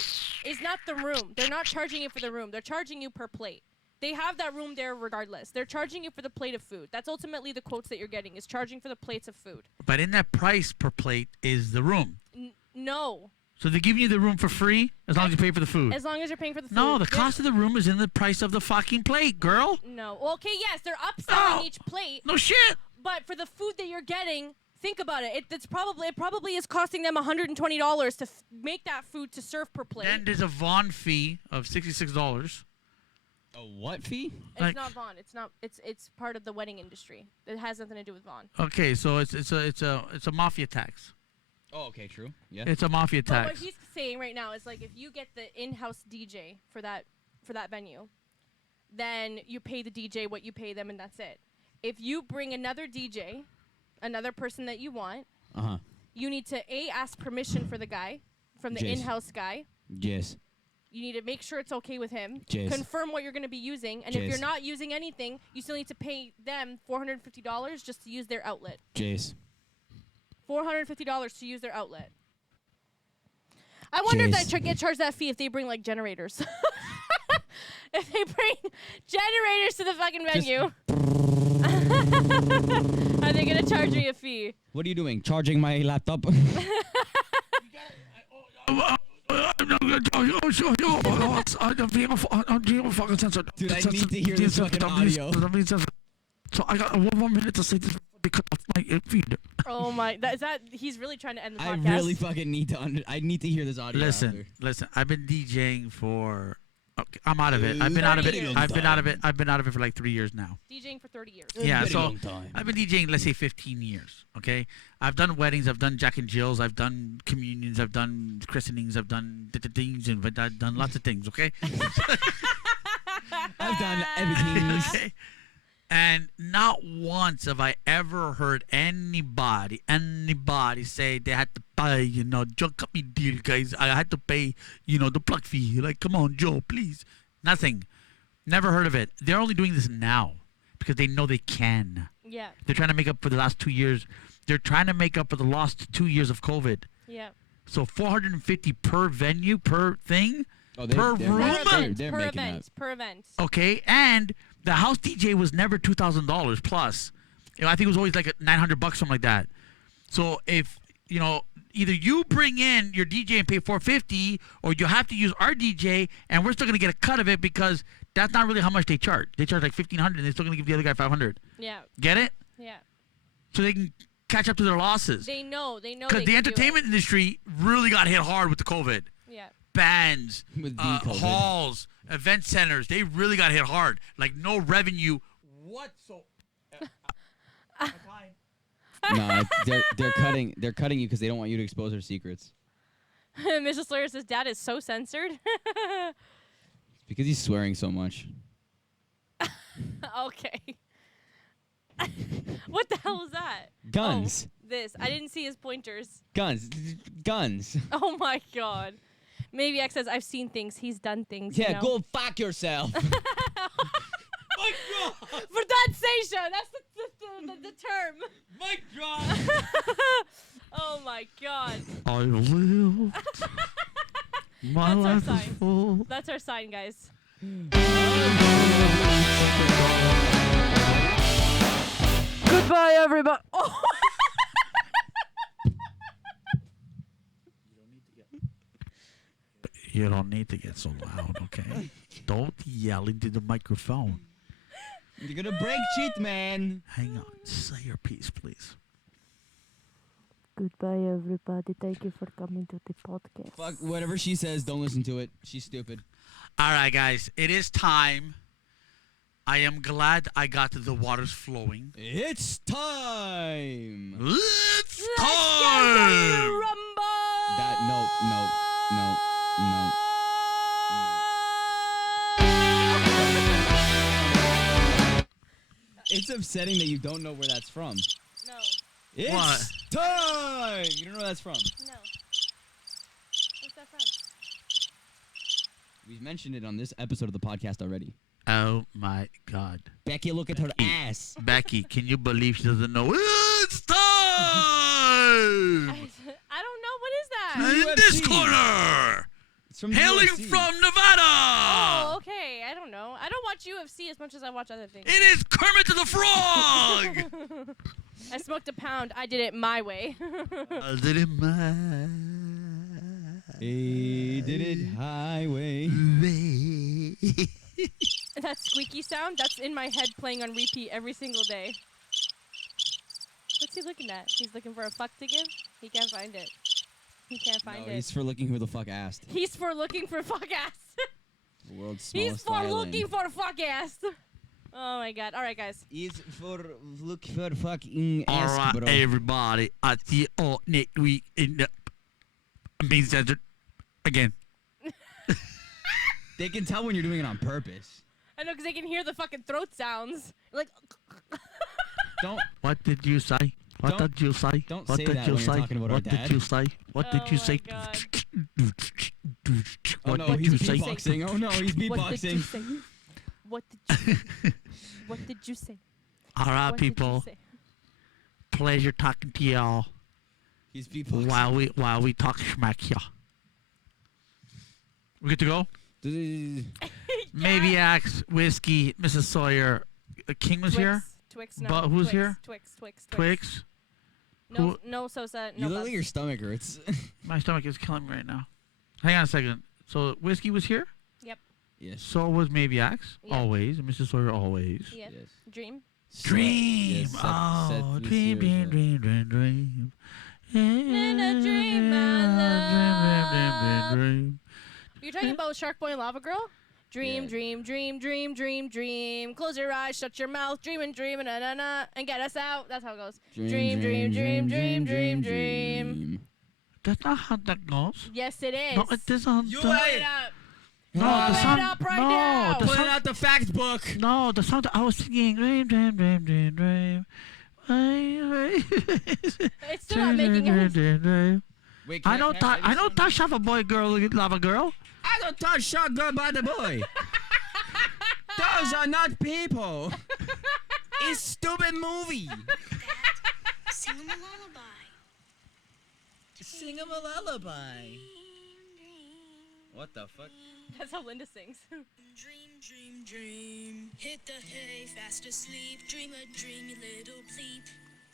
is not the room. They're not charging you for the room. They're charging you per plate. They have that room there regardless. They're charging you for the plate of food. That's ultimately the quotes that you're getting is charging for the plates of food. But in that price per plate is the room. No, So they're giving you the room for free as long as you pay for the food. as long as you're paying for the food. No, the They're- cost of the room is in the price of the fucking plate, girl. No. Well, okay, yes, they're upselling No. each plate, No shit. but for the food that you're getting, think about it. It probably is costing them $120 to make that food to serve per plate. Then there's a Vaughn fee of $66. A what fee? It's Like- not Vaughn. It's not. It's part of the wedding industry. It has nothing to do with Vaughn. Okay, so it's a mafia tax. Oh, okay, true. Yeah. It's a mafia But what tax. he's saying right now is like if you get the in-house DJ for that venue, then you pay the DJ what you pay them, and that's it. If you bring another DJ, another person that you want, Uh-huh. you need to ask permission for the guy, from the Jace. in-house guy. Yes. You need to make sure it's okay with him. Jace. Confirm what you're going to be using, and if you're Jace. not using anything, you still need to pay them $450 just to use their outlet. Jace. $450 to use their outlet. I wonder if Jace. they get charged that fee if they bring like generators. If they bring generators to the fucking venue, are they gonna charge me a fee? What are you doing? Charging my laptop? Dude, I need to hear this fucking audio. So I got 1 more minute to say this because of my feed. Oh my, is that he's really trying to end the I podcast? really fucking need to I need to hear this audio. Listen, listen. I've been DJing for. Okay, I'm out of it. I've been out of it. 30 years. I've been out of it. I've been out of it for like 3 years now. DJing for 30 years. Yeah, Very so long time. I've been DJing, let's say 15 years. Okay, I've done weddings, I've done Jack and Jills, I've done communions, I've done christenings, I've done things, and I've done lots of things. Okay. I've done everything. Okay? And not once have I ever heard anybody say they had to pay, Joe cut me deal, guys. I had to pay, the plug fee. Like, come on, Joe, please. Nothing. Never heard of it. They're only doing this now because they know they can. Yeah, They're trying to make up for the last 2 years. They're trying to make up for the lost 2 years of COVID. yeah. So 450 per venue, per thing. Oh, Per they're, room? They're per making event, that. per event. Okay, and the house DJ was never $2,000 plus. I think it was always like $900, something like that. So if either you bring in your DJ and pay $450, or you have to use our DJ, and we're still gonna get a cut of it because that's not really how much they charge. They charge like $1,500, and they're still gonna give the other guy $500. Yeah, Get it? yeah. So they can catch up to their losses. They know. Because They the can do it. entertainment industry really got hit hard with the COVID. Yeah. Bands, With the COVID. halls, event centers, they really got hit hard. Like no revenue whatsoever. No, they're cutting you because they don't want you to expose their secrets. Mr. Slayer says dad is so censored. It's because he's swearing so much. Okay. What the hell was that? Guns. Oh, this. I didn't see his pointers. Guns. Guns. Oh my god. Maybe X says I've seen things. He's done things. Yeah, go fuck yourself. My God! Pronunciation. That's the term. My God! Oh my god. I lived. My That's our life is sign. full. That's our sign, guys. Goodbye, everybody. Oh. You don't need to get so loud, okay? Don't yell into the microphone. You're gonna break shit, man. Hang on. Say your piece, please. Goodbye, everybody. Thank you for coming to the podcast. Fuck whatever she says. Don't listen to it. She's stupid. All right, guys. It is time. I am glad I got the waters flowing. It's time. It's Let's get ready to time! rumble. No. It's upsetting that you don't know where that's from. No, It's What? time. You don't know where that's from. no. What's that from? We've mentioned it on this episode of the podcast already. Oh my God. Becky, look at her ass. Becky, can you believe she doesn't know? It's time! I don't know. What is that? UFC. In this corner! It's from the Hailing UFC. from Nevada! Oh, okay. I don't know. I don't watch UFC as much as I watch other things. It is Kermit the Frog! I smoked a pound. I did it my way. I did it my He did it highway. way. That squeaky sound, that's in my head playing on repeat every single day. What's he looking at? He's looking for a fuck to give? He can't find it. He can't find No, it. he's for looking who the fuck asked. He's for looking for fuck ass. World's He's smallest for violin. looking for fuck ass. Oh my god. All right, guys. He's for look for fucking All ass, right, bro. everybody. I see you all next week in the being censored again. They can tell when you're doing it on purpose. I know because they can hear the fucking throat sounds. Like, Don't. What did you say? What Don't- did you say? don't What say did that you when you're say? talking about our What dad. did you say? What did Oh you my say? God. Oh What no, did he's you say? beatboxing. Oh no, he's what did you beatboxing. say? What did you say? What did you say? All right, What did you people. say? Pleasure talking to y'all He's beatboxing. while we talk schmack here. We good to go? Maybe Axe, Whiskey, Mrs. Sawyer. King was here? Twix, no. But who's Twix, here? Twix. Twix. No, no Sosa, You no look like Bubs. your stomach hurts. My stomach is killing me right now. Hang on a second. So Whiskey was here? Yes. So was Maybe Axe. Yeah. Always. And Mrs. Sawyer always. Yeah. Yes. Dream. Dream. Yes, Oh, this dream, year's, dream, dream, dream, dream. In a dream, my Dream, dream, dream, You're talking about Shark Boy and Lava Girl? Dream, Yeah. dream, dream, dream, dream, dream. Close your eyes, shut your mouth, dream and dream, and na and get us out. That's how it goes. Dream, dream, dream, dream, dream, dream. That's not how that goes. Yes, it is. No, it isn't. You Pull ain't- it up. No, Pull the it song. up right no, now. the Pulling song. out the fact book. No, the song that I was singing. Dream, dream, dream, dream, dream. It's still not making it. Wait, I don't touch have a boy, girl, lava girl. I don't touch shotgun by the boy. Those are not people. It's stupid movie. Sing him a lullaby. Sing him a lullaby. What the fuck? That's how Linda sings. Dream, dream, dream. Hit the hay, fast asleep. Dream a dreamy little bleep.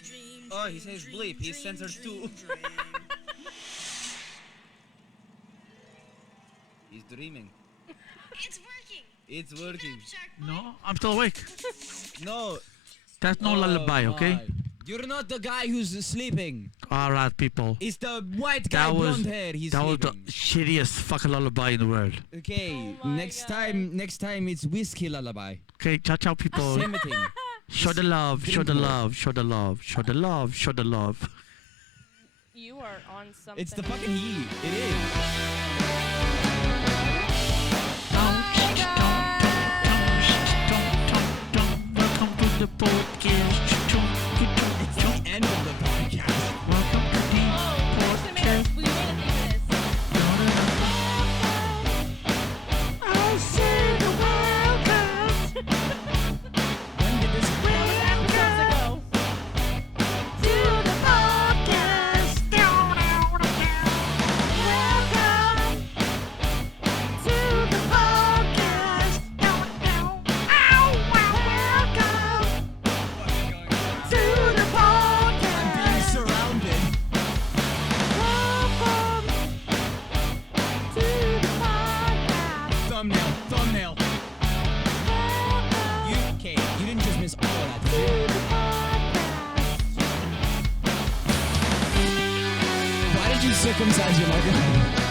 Dream. Oh, he dream, says dream, bleep. He's dream, censored dream, too. dream. He's dreaming. It's working. It's working. No, I'm still awake. No. That's no lullaby, okay? my. You're not the guy who's sleeping. All right, people. It's the white guy, That was blonde hair. He's that was the sleeping. shittiest fucking lullaby in the world. Okay, Oh my next God. time it's whiskey lullaby. Okay, ciao, ciao, people. Same thing. Show the love, show the drink more. love, show the love, show the love, show the love. You are on something. It's the fucking heat. It is. Welcome to the podcast. It's the end of the podcast. Welcome to the Oh, we actually made a, we made a thing for this. I say the welcome When did this? Episodes ago. to the podcast. Welcome to the podcast. Welcome to the podcast. I'm being surrounded. Welcome to the podcast. Thumbnail. You didn't just miss all of that. Did you? To the podcast. Why did you circumcise your microphone?